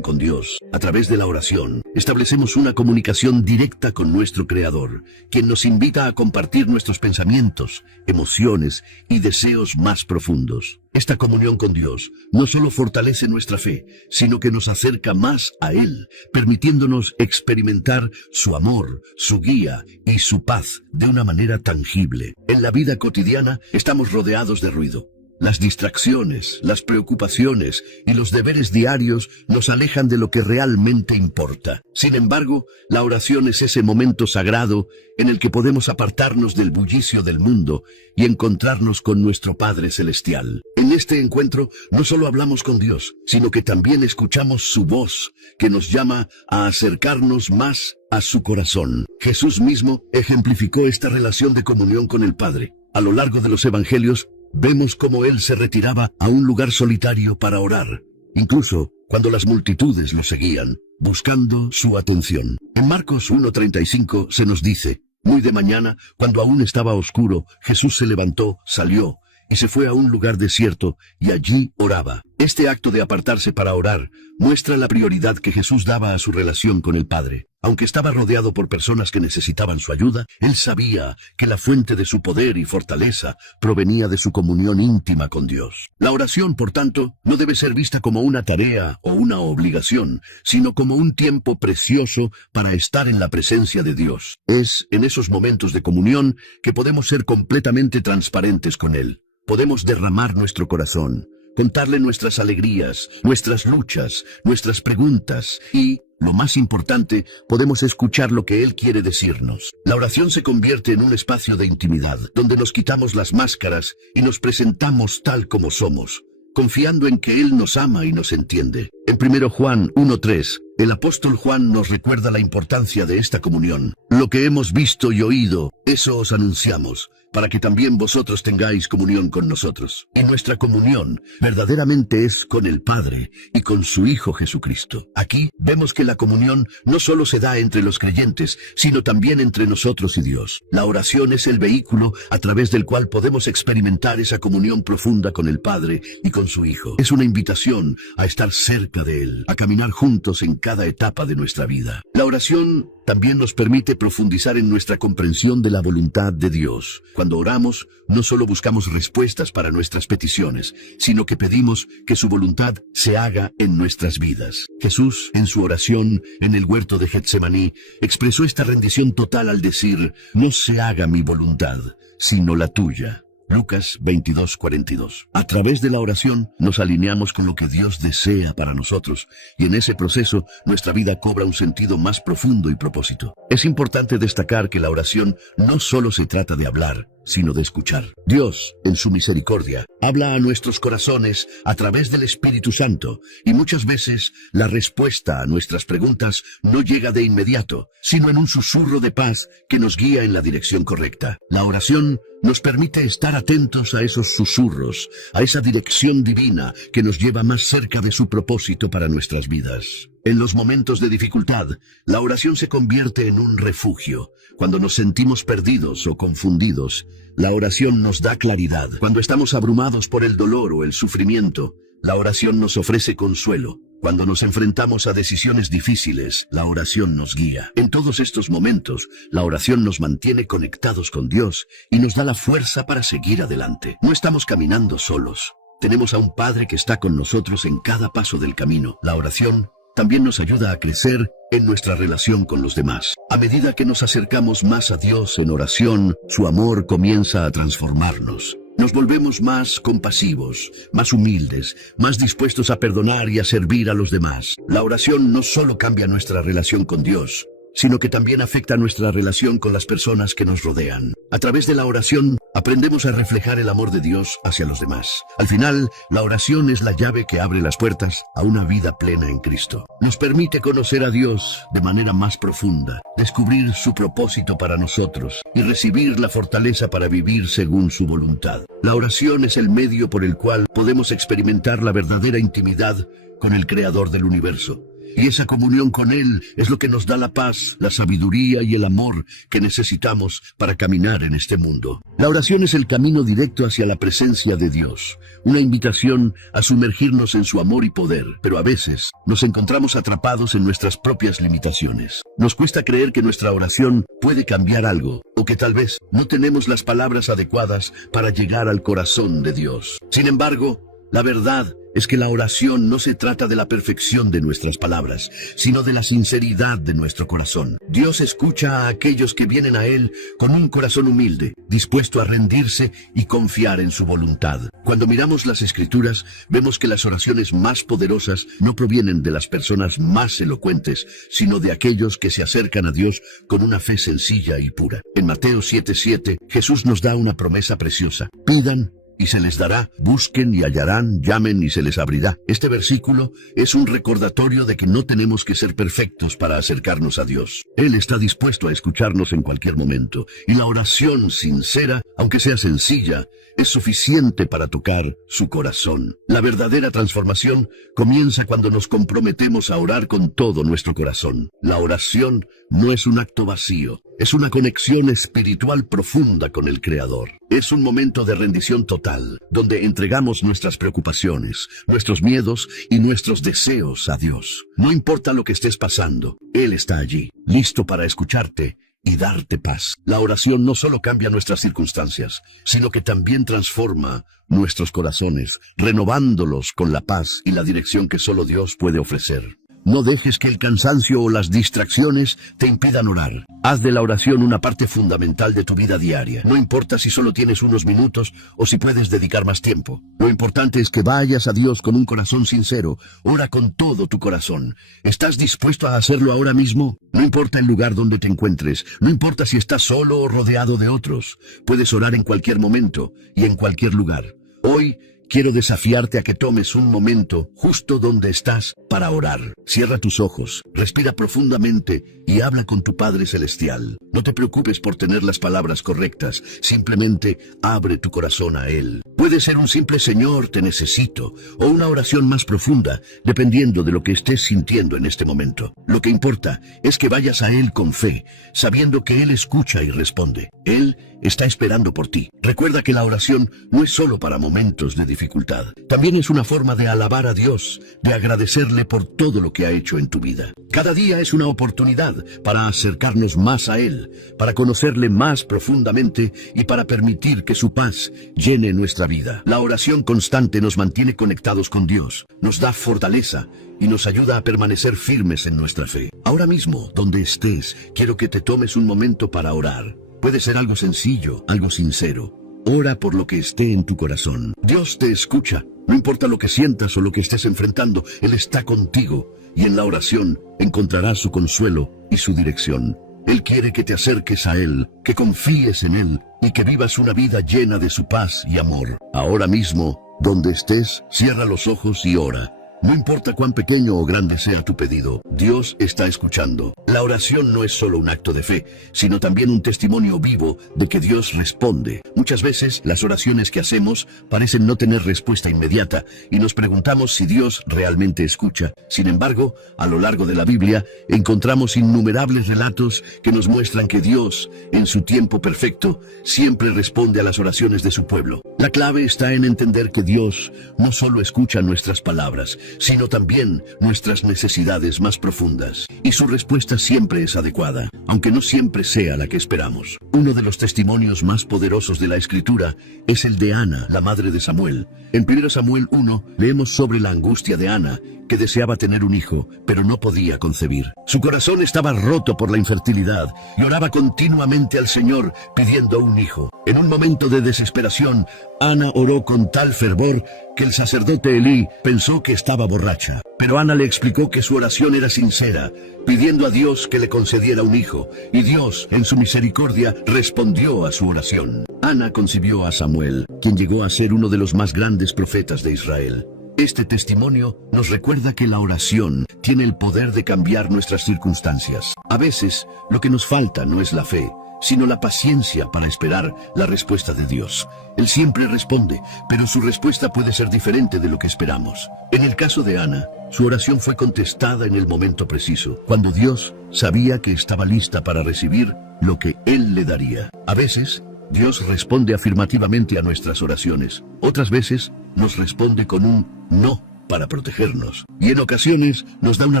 con Dios. A través de la oración, establecemos una comunicación directa con nuestro Creador, quien nos invita a compartir nuestros pensamientos, emociones y deseos más profundos. Esta comunión con Dios no solo fortalece nuestra fe, sino que nos acerca más a Él, permitiéndonos experimentar su amor, su guía y su paz de una manera tangible. En la vida cotidiana estamos rodeados de ruido. Las distracciones, las preocupaciones y los deberes diarios nos alejan de lo que realmente importa. Sin embargo, la oración es ese momento sagrado en el que podemos apartarnos del bullicio del mundo y encontrarnos con nuestro Padre Celestial. En este encuentro no solo hablamos con Dios, sino que también escuchamos su voz, que nos llama a acercarnos más a su corazón. Jesús mismo ejemplificó esta relación de comunión con el Padre. A lo largo de los evangelios, vemos cómo Él se retiraba a un lugar solitario para orar, incluso cuando las multitudes lo seguían, buscando su atención. En Marcos 1:35 se nos dice: muy de mañana, cuando aún estaba oscuro, Jesús se levantó, salió y se fue a un lugar desierto y allí oraba. Este acto de apartarse para orar muestra la prioridad que Jesús daba a su relación con el Padre. Aunque estaba rodeado por personas que necesitaban su ayuda, Él sabía que la fuente de su poder y fortaleza provenía de su comunión íntima con Dios. La oración, por tanto, no debe ser vista como una tarea o una obligación, sino como un tiempo precioso para estar en la presencia de Dios. Es en esos momentos de comunión que podemos ser completamente transparentes con Él. Podemos derramar nuestro corazón, contarle nuestras alegrías, nuestras luchas, nuestras preguntas y, lo más importante, podemos escuchar lo que Él quiere decirnos. La oración se convierte en un espacio de intimidad, donde nos quitamos las máscaras y nos presentamos tal como somos, confiando en que Él nos ama y nos entiende. En 1 Juan 1:3, el apóstol Juan nos recuerda la importancia de esta comunión. Lo que hemos visto y oído, eso os anunciamos, para que también vosotros tengáis comunión con nosotros. Y nuestra comunión verdaderamente es con el Padre y con su Hijo Jesucristo. Aquí vemos que la comunión no solo se da entre los creyentes, sino también entre nosotros y Dios. La oración es el vehículo a través del cual podemos experimentar esa comunión profunda con el Padre y con su Hijo. Es una invitación a estar cerca de Él, a caminar juntos en cada etapa de nuestra vida. La oración también nos permite profundizar en nuestra comprensión de la voluntad de Dios. Cuando oramos, no solo buscamos respuestas para nuestras peticiones, sino que pedimos que su voluntad se haga en nuestras vidas. Jesús, en su oración en el huerto de Getsemaní, expresó esta rendición total al decir: no se haga mi voluntad, sino la tuya. Lucas 22:42. A través de la oración nos alineamos con lo que Dios desea para nosotros, y en ese proceso nuestra vida cobra un sentido más profundo y propósito. Es importante destacar que la oración no solo se trata de hablar, sino de escuchar. Dios, en su misericordia, habla a nuestros corazones a través del Espíritu Santo, y muchas veces la respuesta a nuestras preguntas no llega de inmediato, sino en un susurro de paz que nos guía en la dirección correcta. La oración nos permite estar atentos a esos susurros, a esa dirección divina que nos lleva más cerca de su propósito para nuestras vidas. En los momentos de dificultad, la oración se convierte en un refugio. Cuando nos sentimos perdidos o confundidos, la oración nos da claridad. Cuando estamos abrumados por el dolor o el sufrimiento, la oración nos ofrece consuelo. Cuando nos enfrentamos a decisiones difíciles, la oración nos guía. En todos estos momentos, la oración nos mantiene conectados con Dios y nos da la fuerza para seguir adelante. No estamos caminando solos. Tenemos a un Padre que está con nosotros en cada paso del camino. La oración también nos ayuda a crecer en nuestra relación con los demás. A medida que nos acercamos más a Dios en oración, su amor comienza a transformarnos. Nos volvemos más compasivos, más humildes, más dispuestos a perdonar y a servir a los demás. La oración no solo cambia nuestra relación con Dios, sino que también afecta nuestra relación con las personas que nos rodean. A través de la oración, aprendemos a reflejar el amor de Dios hacia los demás. Al final, la oración es la llave que abre las puertas a una vida plena en Cristo. Nos permite conocer a Dios de manera más profunda, descubrir su propósito para nosotros y recibir la fortaleza para vivir según su voluntad. La oración es el medio por el cual podemos experimentar la verdadera intimidad con el Creador del universo. Y esa comunión con Él es lo que nos da la paz, la sabiduría y el amor que necesitamos para caminar en este mundo. La oración es el camino directo hacia la presencia de Dios, una invitación a sumergirnos en su amor y poder, pero a veces nos encontramos atrapados en nuestras propias limitaciones. Nos cuesta creer que nuestra oración puede cambiar algo, o que tal vez no tenemos las palabras adecuadas para llegar al corazón de Dios. Sin embargo, la verdad es que la oración no se trata de la perfección de nuestras palabras, sino de la sinceridad de nuestro corazón. Dios escucha a aquellos que vienen a Él con un corazón humilde, dispuesto a rendirse y confiar en su voluntad. Cuando miramos las Escrituras, vemos que las oraciones más poderosas no provienen de las personas más elocuentes, sino de aquellos que se acercan a Dios con una fe sencilla y pura. En Mateo 7:7, Jesús nos da una promesa preciosa: pidan y se les dará, busquen y hallarán, llamen y se les abrirá. Este versículo es un recordatorio de que no tenemos que ser perfectos para acercarnos a Dios. Él está dispuesto a escucharnos en cualquier momento, y la oración sincera, aunque sea sencilla, es suficiente para tocar su corazón. La verdadera transformación comienza cuando nos comprometemos a orar con todo nuestro corazón. La oración no es un acto vacío, es una conexión espiritual profunda con el Creador. Es un momento de rendición total, donde entregamos nuestras preocupaciones, nuestros miedos y nuestros deseos a Dios. No importa lo que estés pasando, Él está allí, listo para escucharte y darte paz. La oración no solo cambia nuestras circunstancias, sino que también transforma nuestros corazones, renovándolos con la paz y la dirección que solo Dios puede ofrecer. No dejes que el cansancio o las distracciones te impidan orar. Haz de la oración una parte fundamental de tu vida diaria. No importa si solo tienes unos minutos o si puedes dedicar más tiempo. Lo importante es que vayas a Dios con un corazón sincero. Ora con todo tu corazón. ¿Estás dispuesto a hacerlo ahora mismo? No importa el lugar donde te encuentres. No importa si estás solo o rodeado de otros. Puedes orar en cualquier momento y en cualquier lugar. Hoy quiero desafiarte a que tomes un momento justo donde estás para orar. Cierra tus ojos, respira profundamente y habla con tu Padre Celestial. No te preocupes por tener las palabras correctas, simplemente abre tu corazón a Él. Puede ser un simple Señor, te necesito, o una oración más profunda, dependiendo de lo que estés sintiendo en este momento. Lo que importa es que vayas a Él con fe, sabiendo que Él escucha y responde. Él está esperando por ti. Recuerda que la oración no es solo para momentos de dificultad. También es una forma de alabar a Dios, de agradecerle por todo lo que ha hecho en tu vida. Cada día es una oportunidad para acercarnos más a Él, para conocerle más profundamente y para permitir que su paz llene nuestra vida. La oración constante nos mantiene conectados con Dios, nos da fortaleza y nos ayuda a permanecer firmes en nuestra fe. Ahora mismo, donde estés, quiero que te tomes un momento para orar. Puede ser algo sencillo, algo sincero. Ora por lo que esté en tu corazón. Dios te escucha. No importa lo que sientas o lo que estés enfrentando, Él está contigo. Y en la oración encontrarás su consuelo y su dirección. Él quiere que te acerques a Él, que confíes en Él y que vivas una vida llena de su paz y amor. Ahora mismo, donde estés, cierra los ojos y ora. No importa cuán pequeño o grande sea tu pedido, Dios está escuchando. La oración no es solo un acto de fe, sino también un testimonio vivo de que Dios responde. Muchas veces las oraciones que hacemos parecen no tener respuesta inmediata y nos preguntamos si Dios realmente escucha. Sin embargo, a lo largo de la Biblia encontramos innumerables relatos que nos muestran que Dios, en su tiempo perfecto, siempre responde a las oraciones de su pueblo. La clave está en entender que Dios no solo escucha nuestras palabras, sino también nuestras necesidades más profundas. Y su respuesta siempre es adecuada, aunque no siempre sea la que esperamos. Uno de los testimonios más poderosos de la Escritura es el de Ana, la madre de Samuel. En 1 Samuel 1 leemos sobre la angustia de Ana, que deseaba tener un hijo, pero no podía concebir. Su corazón estaba roto por la infertilidad y oraba continuamente al Señor pidiendo un hijo. En un momento de desesperación, Ana oró con tal fervor que el sacerdote Elí pensó que estaba borracha. Pero Ana le explicó que su oración era sincera, pidiendo a Dios que le concediera un hijo, y Dios, en su misericordia, respondió a su oración. Ana concibió a Samuel, quien llegó a ser uno de los más grandes profetas de Israel. Este testimonio nos recuerda que la oración tiene el poder de cambiar nuestras circunstancias. A veces, lo que nos falta no es la fe, sino la paciencia para esperar la respuesta de Dios. Él siempre responde, pero su respuesta puede ser diferente de lo que esperamos. En el caso de Ana, su oración fue contestada en el momento preciso, cuando Dios sabía que estaba lista para recibir lo que Él le daría. A veces, Dios responde afirmativamente a nuestras oraciones. Otras veces, nos responde con un no para protegernos. Y en ocasiones, nos da una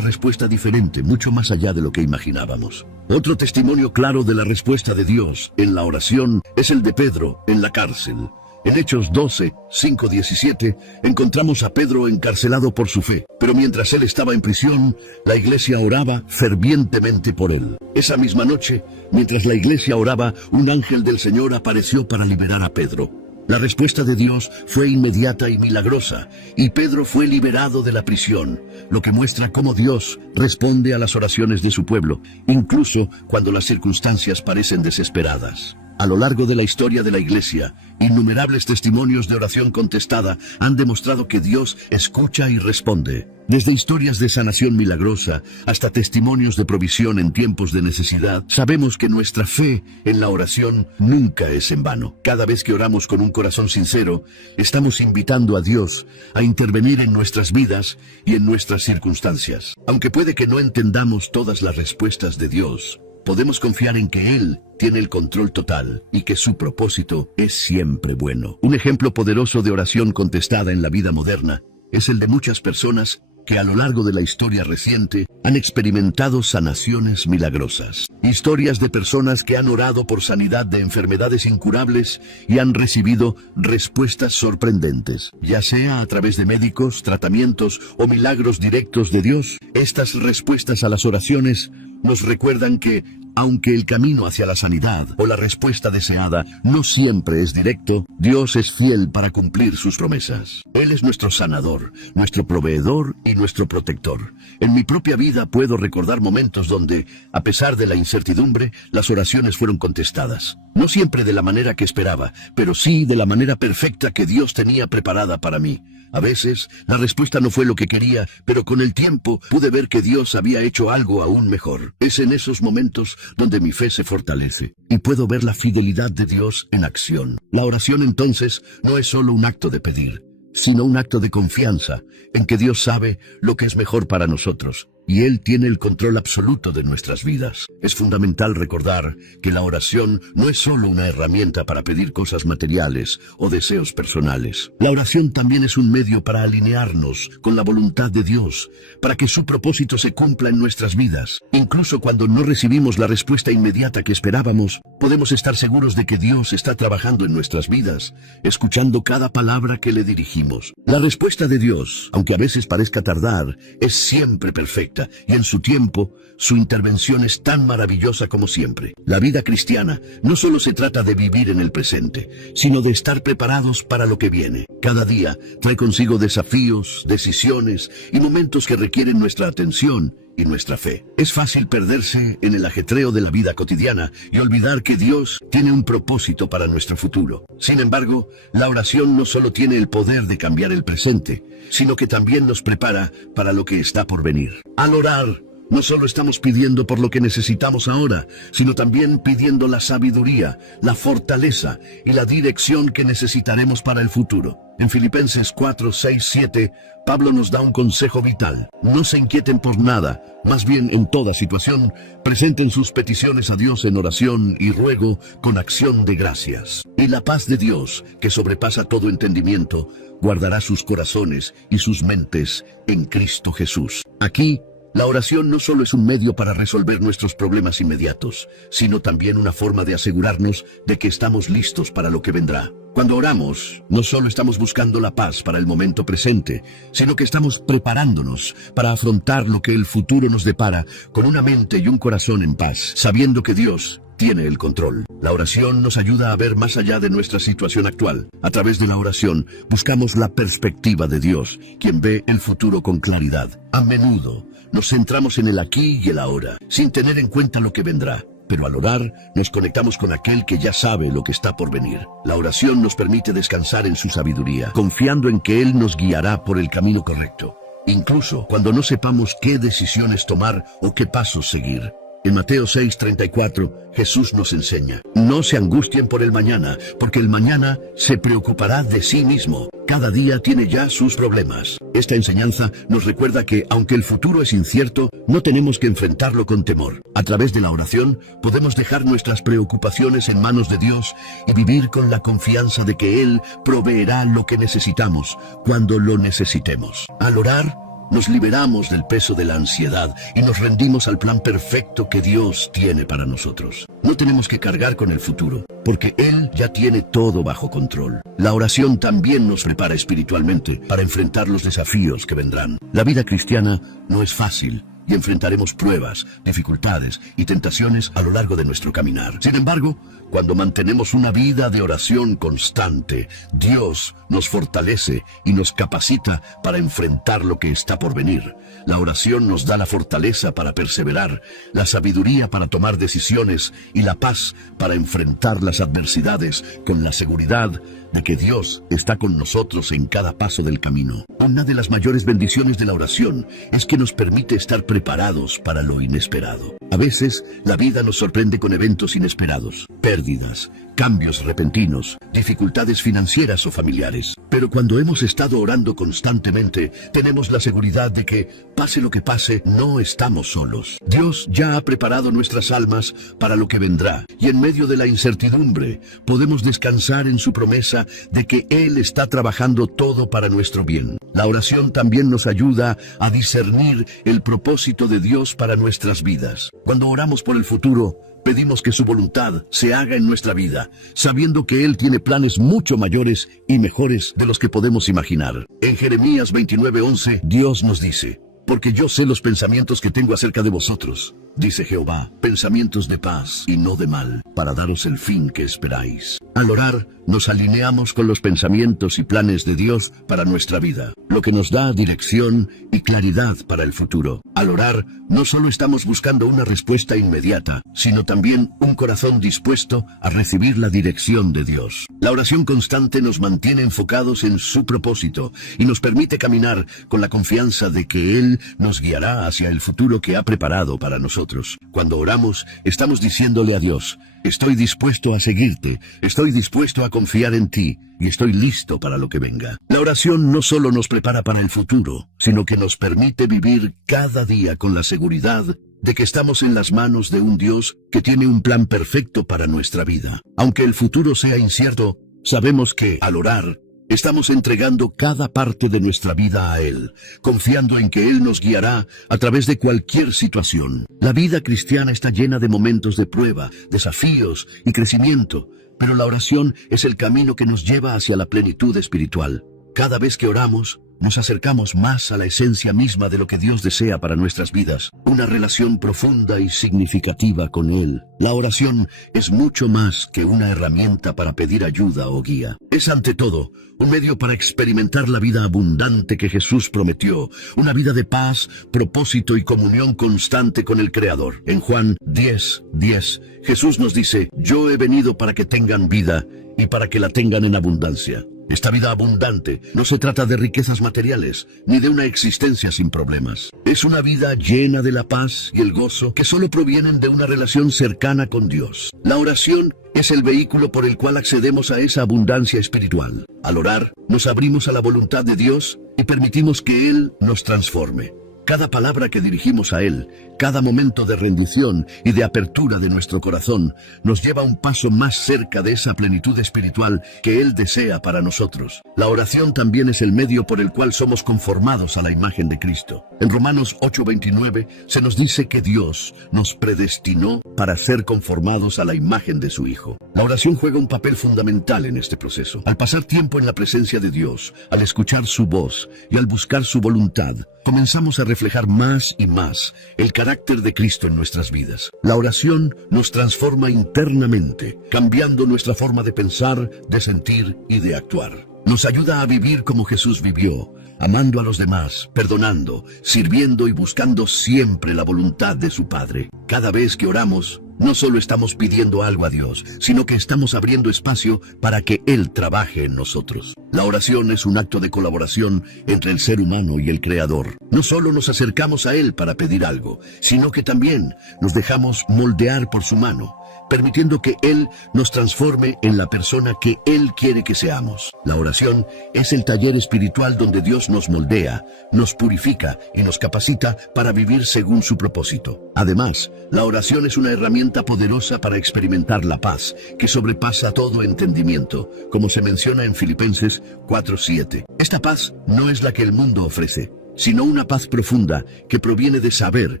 respuesta diferente, mucho más allá de lo que imaginábamos. Otro testimonio claro de la respuesta de Dios en la oración es el de Pedro en la cárcel. En Hechos 12, 5-17, encontramos a Pedro encarcelado por su fe. Pero mientras él estaba en prisión, la iglesia oraba fervientemente por él. Esa misma noche, mientras la iglesia oraba, un ángel del Señor apareció para liberar a Pedro. La respuesta de Dios fue inmediata y milagrosa, y Pedro fue liberado de la prisión, lo que muestra cómo Dios responde a las oraciones de su pueblo, incluso cuando las circunstancias parecen desesperadas. A lo largo de la historia de la Iglesia, innumerables testimonios de oración contestada han demostrado que Dios escucha y responde. Desde historias de sanación milagrosa hasta testimonios de provisión en tiempos de necesidad, sabemos que nuestra fe en la oración nunca es en vano. Cada vez que oramos con un corazón sincero, estamos invitando a Dios a intervenir en nuestras vidas y en nuestras circunstancias. Aunque puede que no entendamos todas las respuestas de Dios, podemos confiar en que Él tiene el control total y que su propósito es siempre bueno. Un ejemplo poderoso de oración contestada en la vida moderna es el de muchas personas que a lo largo de la historia reciente han experimentado sanaciones milagrosas. Historias de personas que han orado por sanidad de enfermedades incurables y han recibido respuestas sorprendentes. Ya sea a través de médicos, tratamientos o milagros directos de Dios, estas respuestas a las oraciones nos recuerdan que, aunque el camino hacia la sanidad o la respuesta deseada no siempre es directo, Dios es fiel para cumplir sus promesas. Él es nuestro sanador, nuestro proveedor y nuestro protector. En mi propia vida puedo recordar momentos donde, a pesar de la incertidumbre, las oraciones fueron contestadas. No siempre de la manera que esperaba, pero sí de la manera perfecta que Dios tenía preparada para mí. A veces, la respuesta no fue lo que quería, pero con el tiempo pude ver que Dios había hecho algo aún mejor. Es en esos momentos donde mi fe se fortalece y puedo ver la fidelidad de Dios en acción. La oración entonces no es solo un acto de pedir, sino un acto de confianza en que Dios sabe lo que es mejor para nosotros y Él tiene el control absoluto de nuestras vidas. Es fundamental recordar que la oración no es solo una herramienta para pedir cosas materiales o deseos personales. La oración también es un medio para alinearnos con la voluntad de Dios, para que su propósito se cumpla en nuestras vidas. Incluso cuando no recibimos la respuesta inmediata que esperábamos, podemos estar seguros de que Dios está trabajando en nuestras vidas, escuchando cada palabra que le dirigimos. La respuesta de Dios, aunque a veces parezca tardar, es siempre perfecta. Y en su tiempo, su intervención es tan maravillosa como siempre. La vida cristiana no solo se trata de vivir en el presente, sino de estar preparados para lo que viene. Cada día trae consigo desafíos, decisiones y momentos que requieren nuestra atención y nuestra fe. Es fácil perderse en el ajetreo de la vida cotidiana y olvidar que Dios tiene un propósito para nuestro futuro. Sin embargo, la oración no solo tiene el poder de cambiar el presente, sino que también nos prepara para lo que está por venir. Al orar, no solo estamos pidiendo por lo que necesitamos ahora, sino también pidiendo la sabiduría, la fortaleza y la dirección que necesitaremos para el futuro. En Filipenses 4, 6, 7, Pablo nos da un consejo vital. No se inquieten por nada, más bien en toda situación, presenten sus peticiones a Dios en oración y ruego con acción de gracias. Y la paz de Dios, que sobrepasa todo entendimiento, guardará sus corazones y sus mentes en Cristo Jesús. Aquí, la oración no solo es un medio para resolver nuestros problemas inmediatos, sino también una forma de asegurarnos de que estamos listos para lo que vendrá. Cuando oramos, no solo estamos buscando la paz para el momento presente, sino que estamos preparándonos para afrontar lo que el futuro nos depara con una mente y un corazón en paz, sabiendo que Dios tiene el control. La oración nos ayuda a ver más allá de nuestra situación actual. A través de la oración, buscamos la perspectiva de Dios, quien ve el futuro con claridad. A menudo, nos centramos en el aquí y el ahora, sin tener en cuenta lo que vendrá. Pero al orar, nos conectamos con aquel que ya sabe lo que está por venir. La oración nos permite descansar en su sabiduría, confiando en que Él nos guiará por el camino correcto, incluso cuando no sepamos qué decisiones tomar o qué pasos seguir. En Mateo 6:34, Jesús nos enseña: no se angustien por el mañana, porque el mañana se preocupará de sí mismo. Cada día tiene ya sus problemas. Esta enseñanza nos recuerda que, aunque el futuro es incierto, no tenemos que enfrentarlo con temor. A través de la oración, podemos dejar nuestras preocupaciones en manos de Dios y vivir con la confianza de que Él proveerá lo que necesitamos cuando lo necesitemos. Al orar, nos liberamos del peso de la ansiedad y nos rendimos al plan perfecto que Dios tiene para nosotros. No tenemos que cargar con el futuro, porque Él ya tiene todo bajo control. La oración también nos prepara espiritualmente para enfrentar los desafíos que vendrán. La vida cristiana no es fácil, y enfrentaremos pruebas, dificultades y tentaciones a lo largo de nuestro caminar. Sin embargo, cuando mantenemos una vida de oración constante, Dios nos fortalece y nos capacita para enfrentar lo que está por venir. La oración nos da la fortaleza para perseverar, la sabiduría para tomar decisiones y la paz para enfrentar las adversidades con la seguridad de que Dios está con nosotros en cada paso del camino. Una de las mayores bendiciones de la oración es que nos permite estar preparados para lo inesperado. A veces, la vida nos sorprende con eventos inesperados, pérdidas, cambios repentinos, dificultades financieras o familiares. Pero cuando hemos estado orando constantemente, tenemos la seguridad de que, pase lo que pase, no estamos solos. Dios ya ha preparado nuestras almas para lo que vendrá, y en medio de la incertidumbre, podemos descansar en su promesa de que Él está trabajando todo para nuestro bien. La oración también nos ayuda a discernir el propósito de Dios para nuestras vidas. Cuando oramos por el futuro, pedimos que su voluntad se haga en nuestra vida, sabiendo que Él tiene planes mucho mayores y mejores de los que podemos imaginar. En Jeremías 29:11, Dios nos dice: porque yo sé los pensamientos que tengo acerca de vosotros, dice Jehová, pensamientos de paz y no de mal, para daros el fin que esperáis. Al orar, nos alineamos con los pensamientos y planes de Dios para nuestra vida, lo que nos da dirección y claridad para el futuro. Al orar, no solo estamos buscando una respuesta inmediata, sino también un corazón dispuesto a recibir la dirección de Dios. La oración constante nos mantiene enfocados en su propósito y nos permite caminar con la confianza de que Él nos guiará hacia el futuro que ha preparado para nosotros. Cuando oramos, estamos diciéndole a Dios: estoy dispuesto a seguirte, estoy dispuesto a confiar en ti y estoy listo para lo que venga. La oración no solo nos prepara para el futuro, sino que nos permite vivir cada día con la seguridad de que estamos en las manos de un Dios que tiene un plan perfecto para nuestra vida. Aunque el futuro sea incierto, sabemos que, al orar, estamos entregando cada parte de nuestra vida a Él, confiando en que Él nos guiará a través de cualquier situación. La vida cristiana está llena de momentos de prueba, desafíos y crecimiento, pero la oración es el camino que nos lleva hacia la plenitud espiritual. Cada vez que oramos, nos acercamos más a la esencia misma de lo que Dios desea para nuestras vidas, una relación profunda y significativa con Él. La oración es mucho más que una herramienta para pedir ayuda o guía. Es ante todo un medio para experimentar la vida abundante que Jesús prometió, una vida de paz, propósito y comunión constante con el Creador. En Juan 10:10, Jesús nos dice: yo he venido para que tengan vida y para que la tengan en abundancia. Esta vida abundante no se trata de riquezas materiales, ni de una existencia sin problemas. Es una vida llena de la paz y el gozo que solo provienen de una relación cercana con Dios. La oración es el vehículo por el cual accedemos a esa abundancia espiritual. Al orar, nos abrimos a la voluntad de Dios y permitimos que Él nos transforme. Cada palabra que dirigimos a Él, cada momento de rendición y de apertura de nuestro corazón, nos lleva un paso más cerca de esa plenitud espiritual que Él desea para nosotros. La oración también es el medio por el cual somos conformados a la imagen de Cristo. En Romanos 8:29 se nos dice que Dios nos predestinó para ser conformados a la imagen de su Hijo. La oración juega un papel fundamental en este proceso. Al pasar tiempo en la presencia de Dios, al escuchar su voz y al buscar su voluntad, comenzamos a reflejar más y más el carácter de Cristo en nuestras vidas. La oración nos transforma internamente, cambiando nuestra forma de pensar, de sentir y de actuar. Nos ayuda a vivir como Jesús vivió, amando a los demás, perdonando, sirviendo y buscando siempre la voluntad de su Padre. Cada vez que oramos, no solo estamos pidiendo algo a Dios, sino que estamos abriendo espacio para que Él trabaje en nosotros. La oración es un acto de colaboración entre el ser humano y el Creador. No solo nos acercamos a Él para pedir algo, sino que también nos dejamos moldear por su mano, permitiendo que Él nos transforme en la persona que Él quiere que seamos. La oración es el taller espiritual donde Dios nos moldea, nos purifica y nos capacita para vivir según su propósito. Además, la oración es una herramienta poderosa para experimentar la paz, que sobrepasa todo entendimiento, como se menciona en Filipenses 4:7. Esta paz no es la que el mundo ofrece, sino una paz profunda que proviene de saber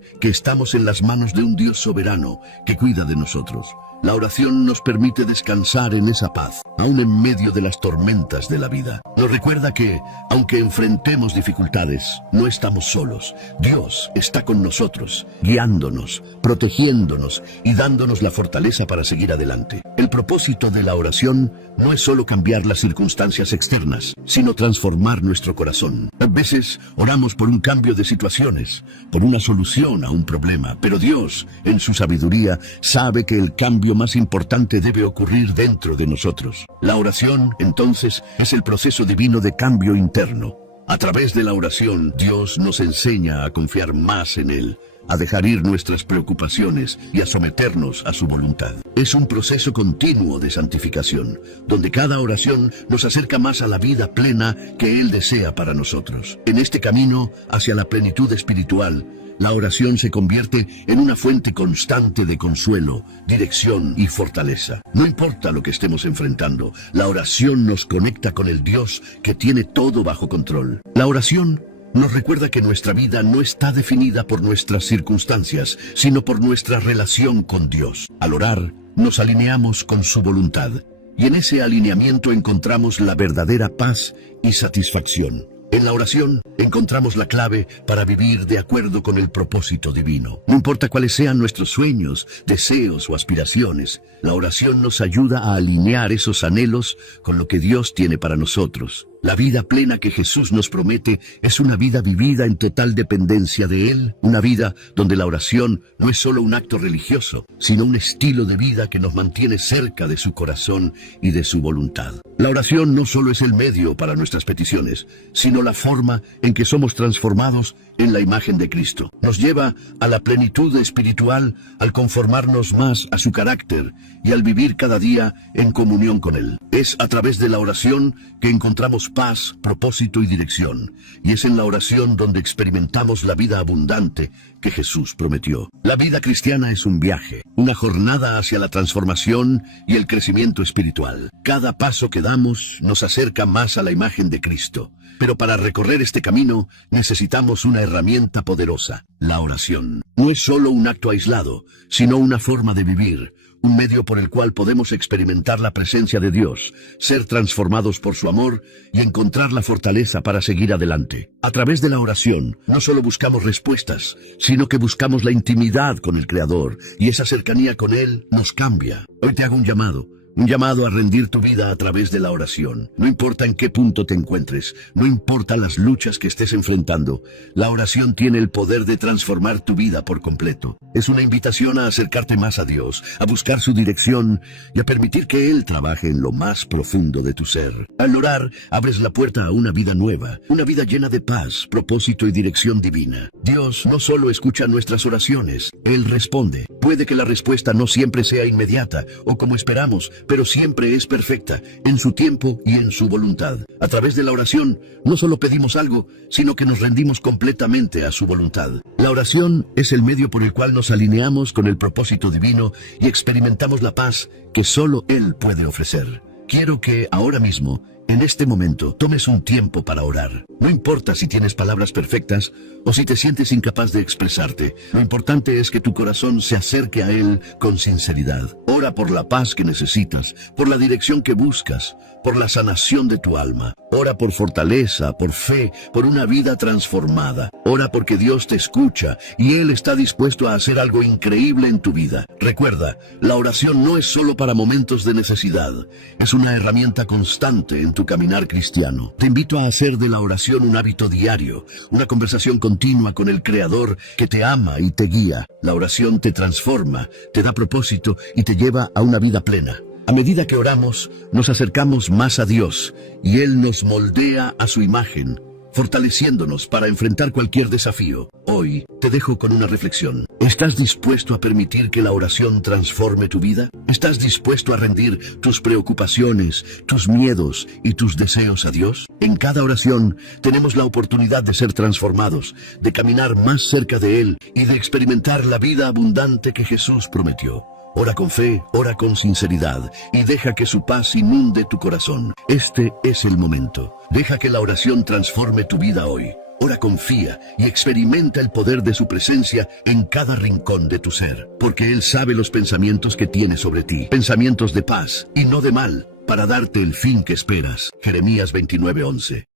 que estamos en las manos de un Dios soberano que cuida de nosotros. La oración nos permite descansar en esa paz, aún en medio de las tormentas de la vida. Nos recuerda que, aunque enfrentemos dificultades, no estamos solos. Dios está con nosotros, guiándonos, protegiéndonos y dándonos la fortaleza para seguir adelante. El propósito de la oración no es solo cambiar las circunstancias externas, sino transformar nuestro corazón. A veces oramos por un cambio de situaciones, por una solución a un problema, pero Dios, en su sabiduría, sabe que el cambio más importante debe ocurrir dentro de nosotros. La oración, entonces, es el proceso divino de cambio interno. A través de la oración, Dios nos enseña a confiar más en Él, a dejar ir nuestras preocupaciones y a someternos a su voluntad. Es un proceso continuo de santificación, donde cada oración nos acerca más a la vida plena que Él desea para nosotros. En este camino hacia la plenitud espiritual, la oración se convierte en una fuente constante de consuelo, dirección y fortaleza. No importa lo que estemos enfrentando, la oración nos conecta con el Dios que tiene todo bajo control. La oración nos recuerda que nuestra vida no está definida por nuestras circunstancias, sino por nuestra relación con Dios. Al orar, nos alineamos con su voluntad, y en ese alineamiento encontramos la verdadera paz y satisfacción. En la oración encontramos la clave para vivir de acuerdo con el propósito divino. No importa cuáles sean nuestros sueños, deseos o aspiraciones, la oración nos ayuda a alinear esos anhelos con lo que Dios tiene para nosotros. La vida plena que Jesús nos promete es una vida vivida en total dependencia de Él, una vida donde la oración no es solo un acto religioso, sino un estilo de vida que nos mantiene cerca de su corazón y de su voluntad. La oración no solo es el medio para nuestras peticiones, sino la forma en que somos transformados en la imagen de Cristo. Nos lleva a la plenitud espiritual al conformarnos más a su carácter y al vivir cada día en comunión con Él. Es a través de la oración que encontramos paz, propósito y dirección, y es en la oración donde experimentamos la vida abundante que Jesús prometió. La vida cristiana es un viaje, una jornada hacia la transformación y el crecimiento espiritual. Cada paso que damos nos acerca más a la imagen de Cristo, pero para recorrer este camino necesitamos una herramienta poderosa, la oración. No es solo un acto aislado, sino una forma de vivir, un medio por el cual podemos experimentar la presencia de Dios, ser transformados por su amor y encontrar la fortaleza para seguir adelante. A través de la oración, no solo buscamos respuestas, sino que buscamos la intimidad con el Creador, y esa cercanía con Él nos cambia. Hoy te hago un llamado a rendir tu vida a través de la oración. No importa en qué punto te encuentres, no importa las luchas que estés enfrentando, la oración tiene el poder de transformar tu vida por completo. Es una invitación a acercarte más a Dios, a buscar su dirección y a permitir que Él trabaje en lo más profundo de tu ser. Al orar, abres la puerta a una vida nueva, una vida llena de paz, propósito y dirección divina. Dios no solo escucha nuestras oraciones, Él responde. Puede que la respuesta no siempre sea inmediata o como esperamos, pero siempre es perfecta, en su tiempo y en su voluntad. A través de la oración, no solo pedimos algo, sino que nos rendimos completamente a su voluntad. La oración es el medio por el cual nos alineamos con el propósito divino y experimentamos la paz que solo Él puede ofrecer. Quiero que ahora mismo, en este momento, tomes un tiempo para orar. No importa si tienes palabras perfectas o si te sientes incapaz de expresarte. Lo importante es que tu corazón se acerque a Él con sinceridad. Ora por la paz que necesitas, por la dirección que buscas, por la sanación de tu alma. Ora por fortaleza, por fe, por una vida transformada. Ora porque Dios te escucha y Él está dispuesto a hacer algo increíble en tu vida. Recuerda, la oración no es solo para momentos de necesidad. Es una herramienta constante en tu caminar cristiano. Te invito a hacer de la oración un hábito diario, una conversación continua con el Creador que te ama y te guía. La oración te transforma, te da propósito y te lleva a una vida plena. A medida que oramos, nos acercamos más a Dios y Él nos moldea a su imagen, fortaleciéndonos para enfrentar cualquier desafío. Hoy te dejo con una reflexión. ¿Estás dispuesto a permitir que la oración transforme tu vida? ¿Estás dispuesto a rendir tus preocupaciones, tus miedos y tus deseos a Dios? En cada oración tenemos la oportunidad de ser transformados, de caminar más cerca de Él y de experimentar la vida abundante que Jesús prometió. Ora con fe, ora con sinceridad y deja que su paz inunde tu corazón. Este es el momento. Deja que la oración transforme tu vida hoy. Ora, confía y experimenta el poder de su presencia en cada rincón de tu ser, porque Él sabe los pensamientos que tiene sobre ti, pensamientos de paz y no de mal, para darte el fin que esperas. Jeremías 29:11.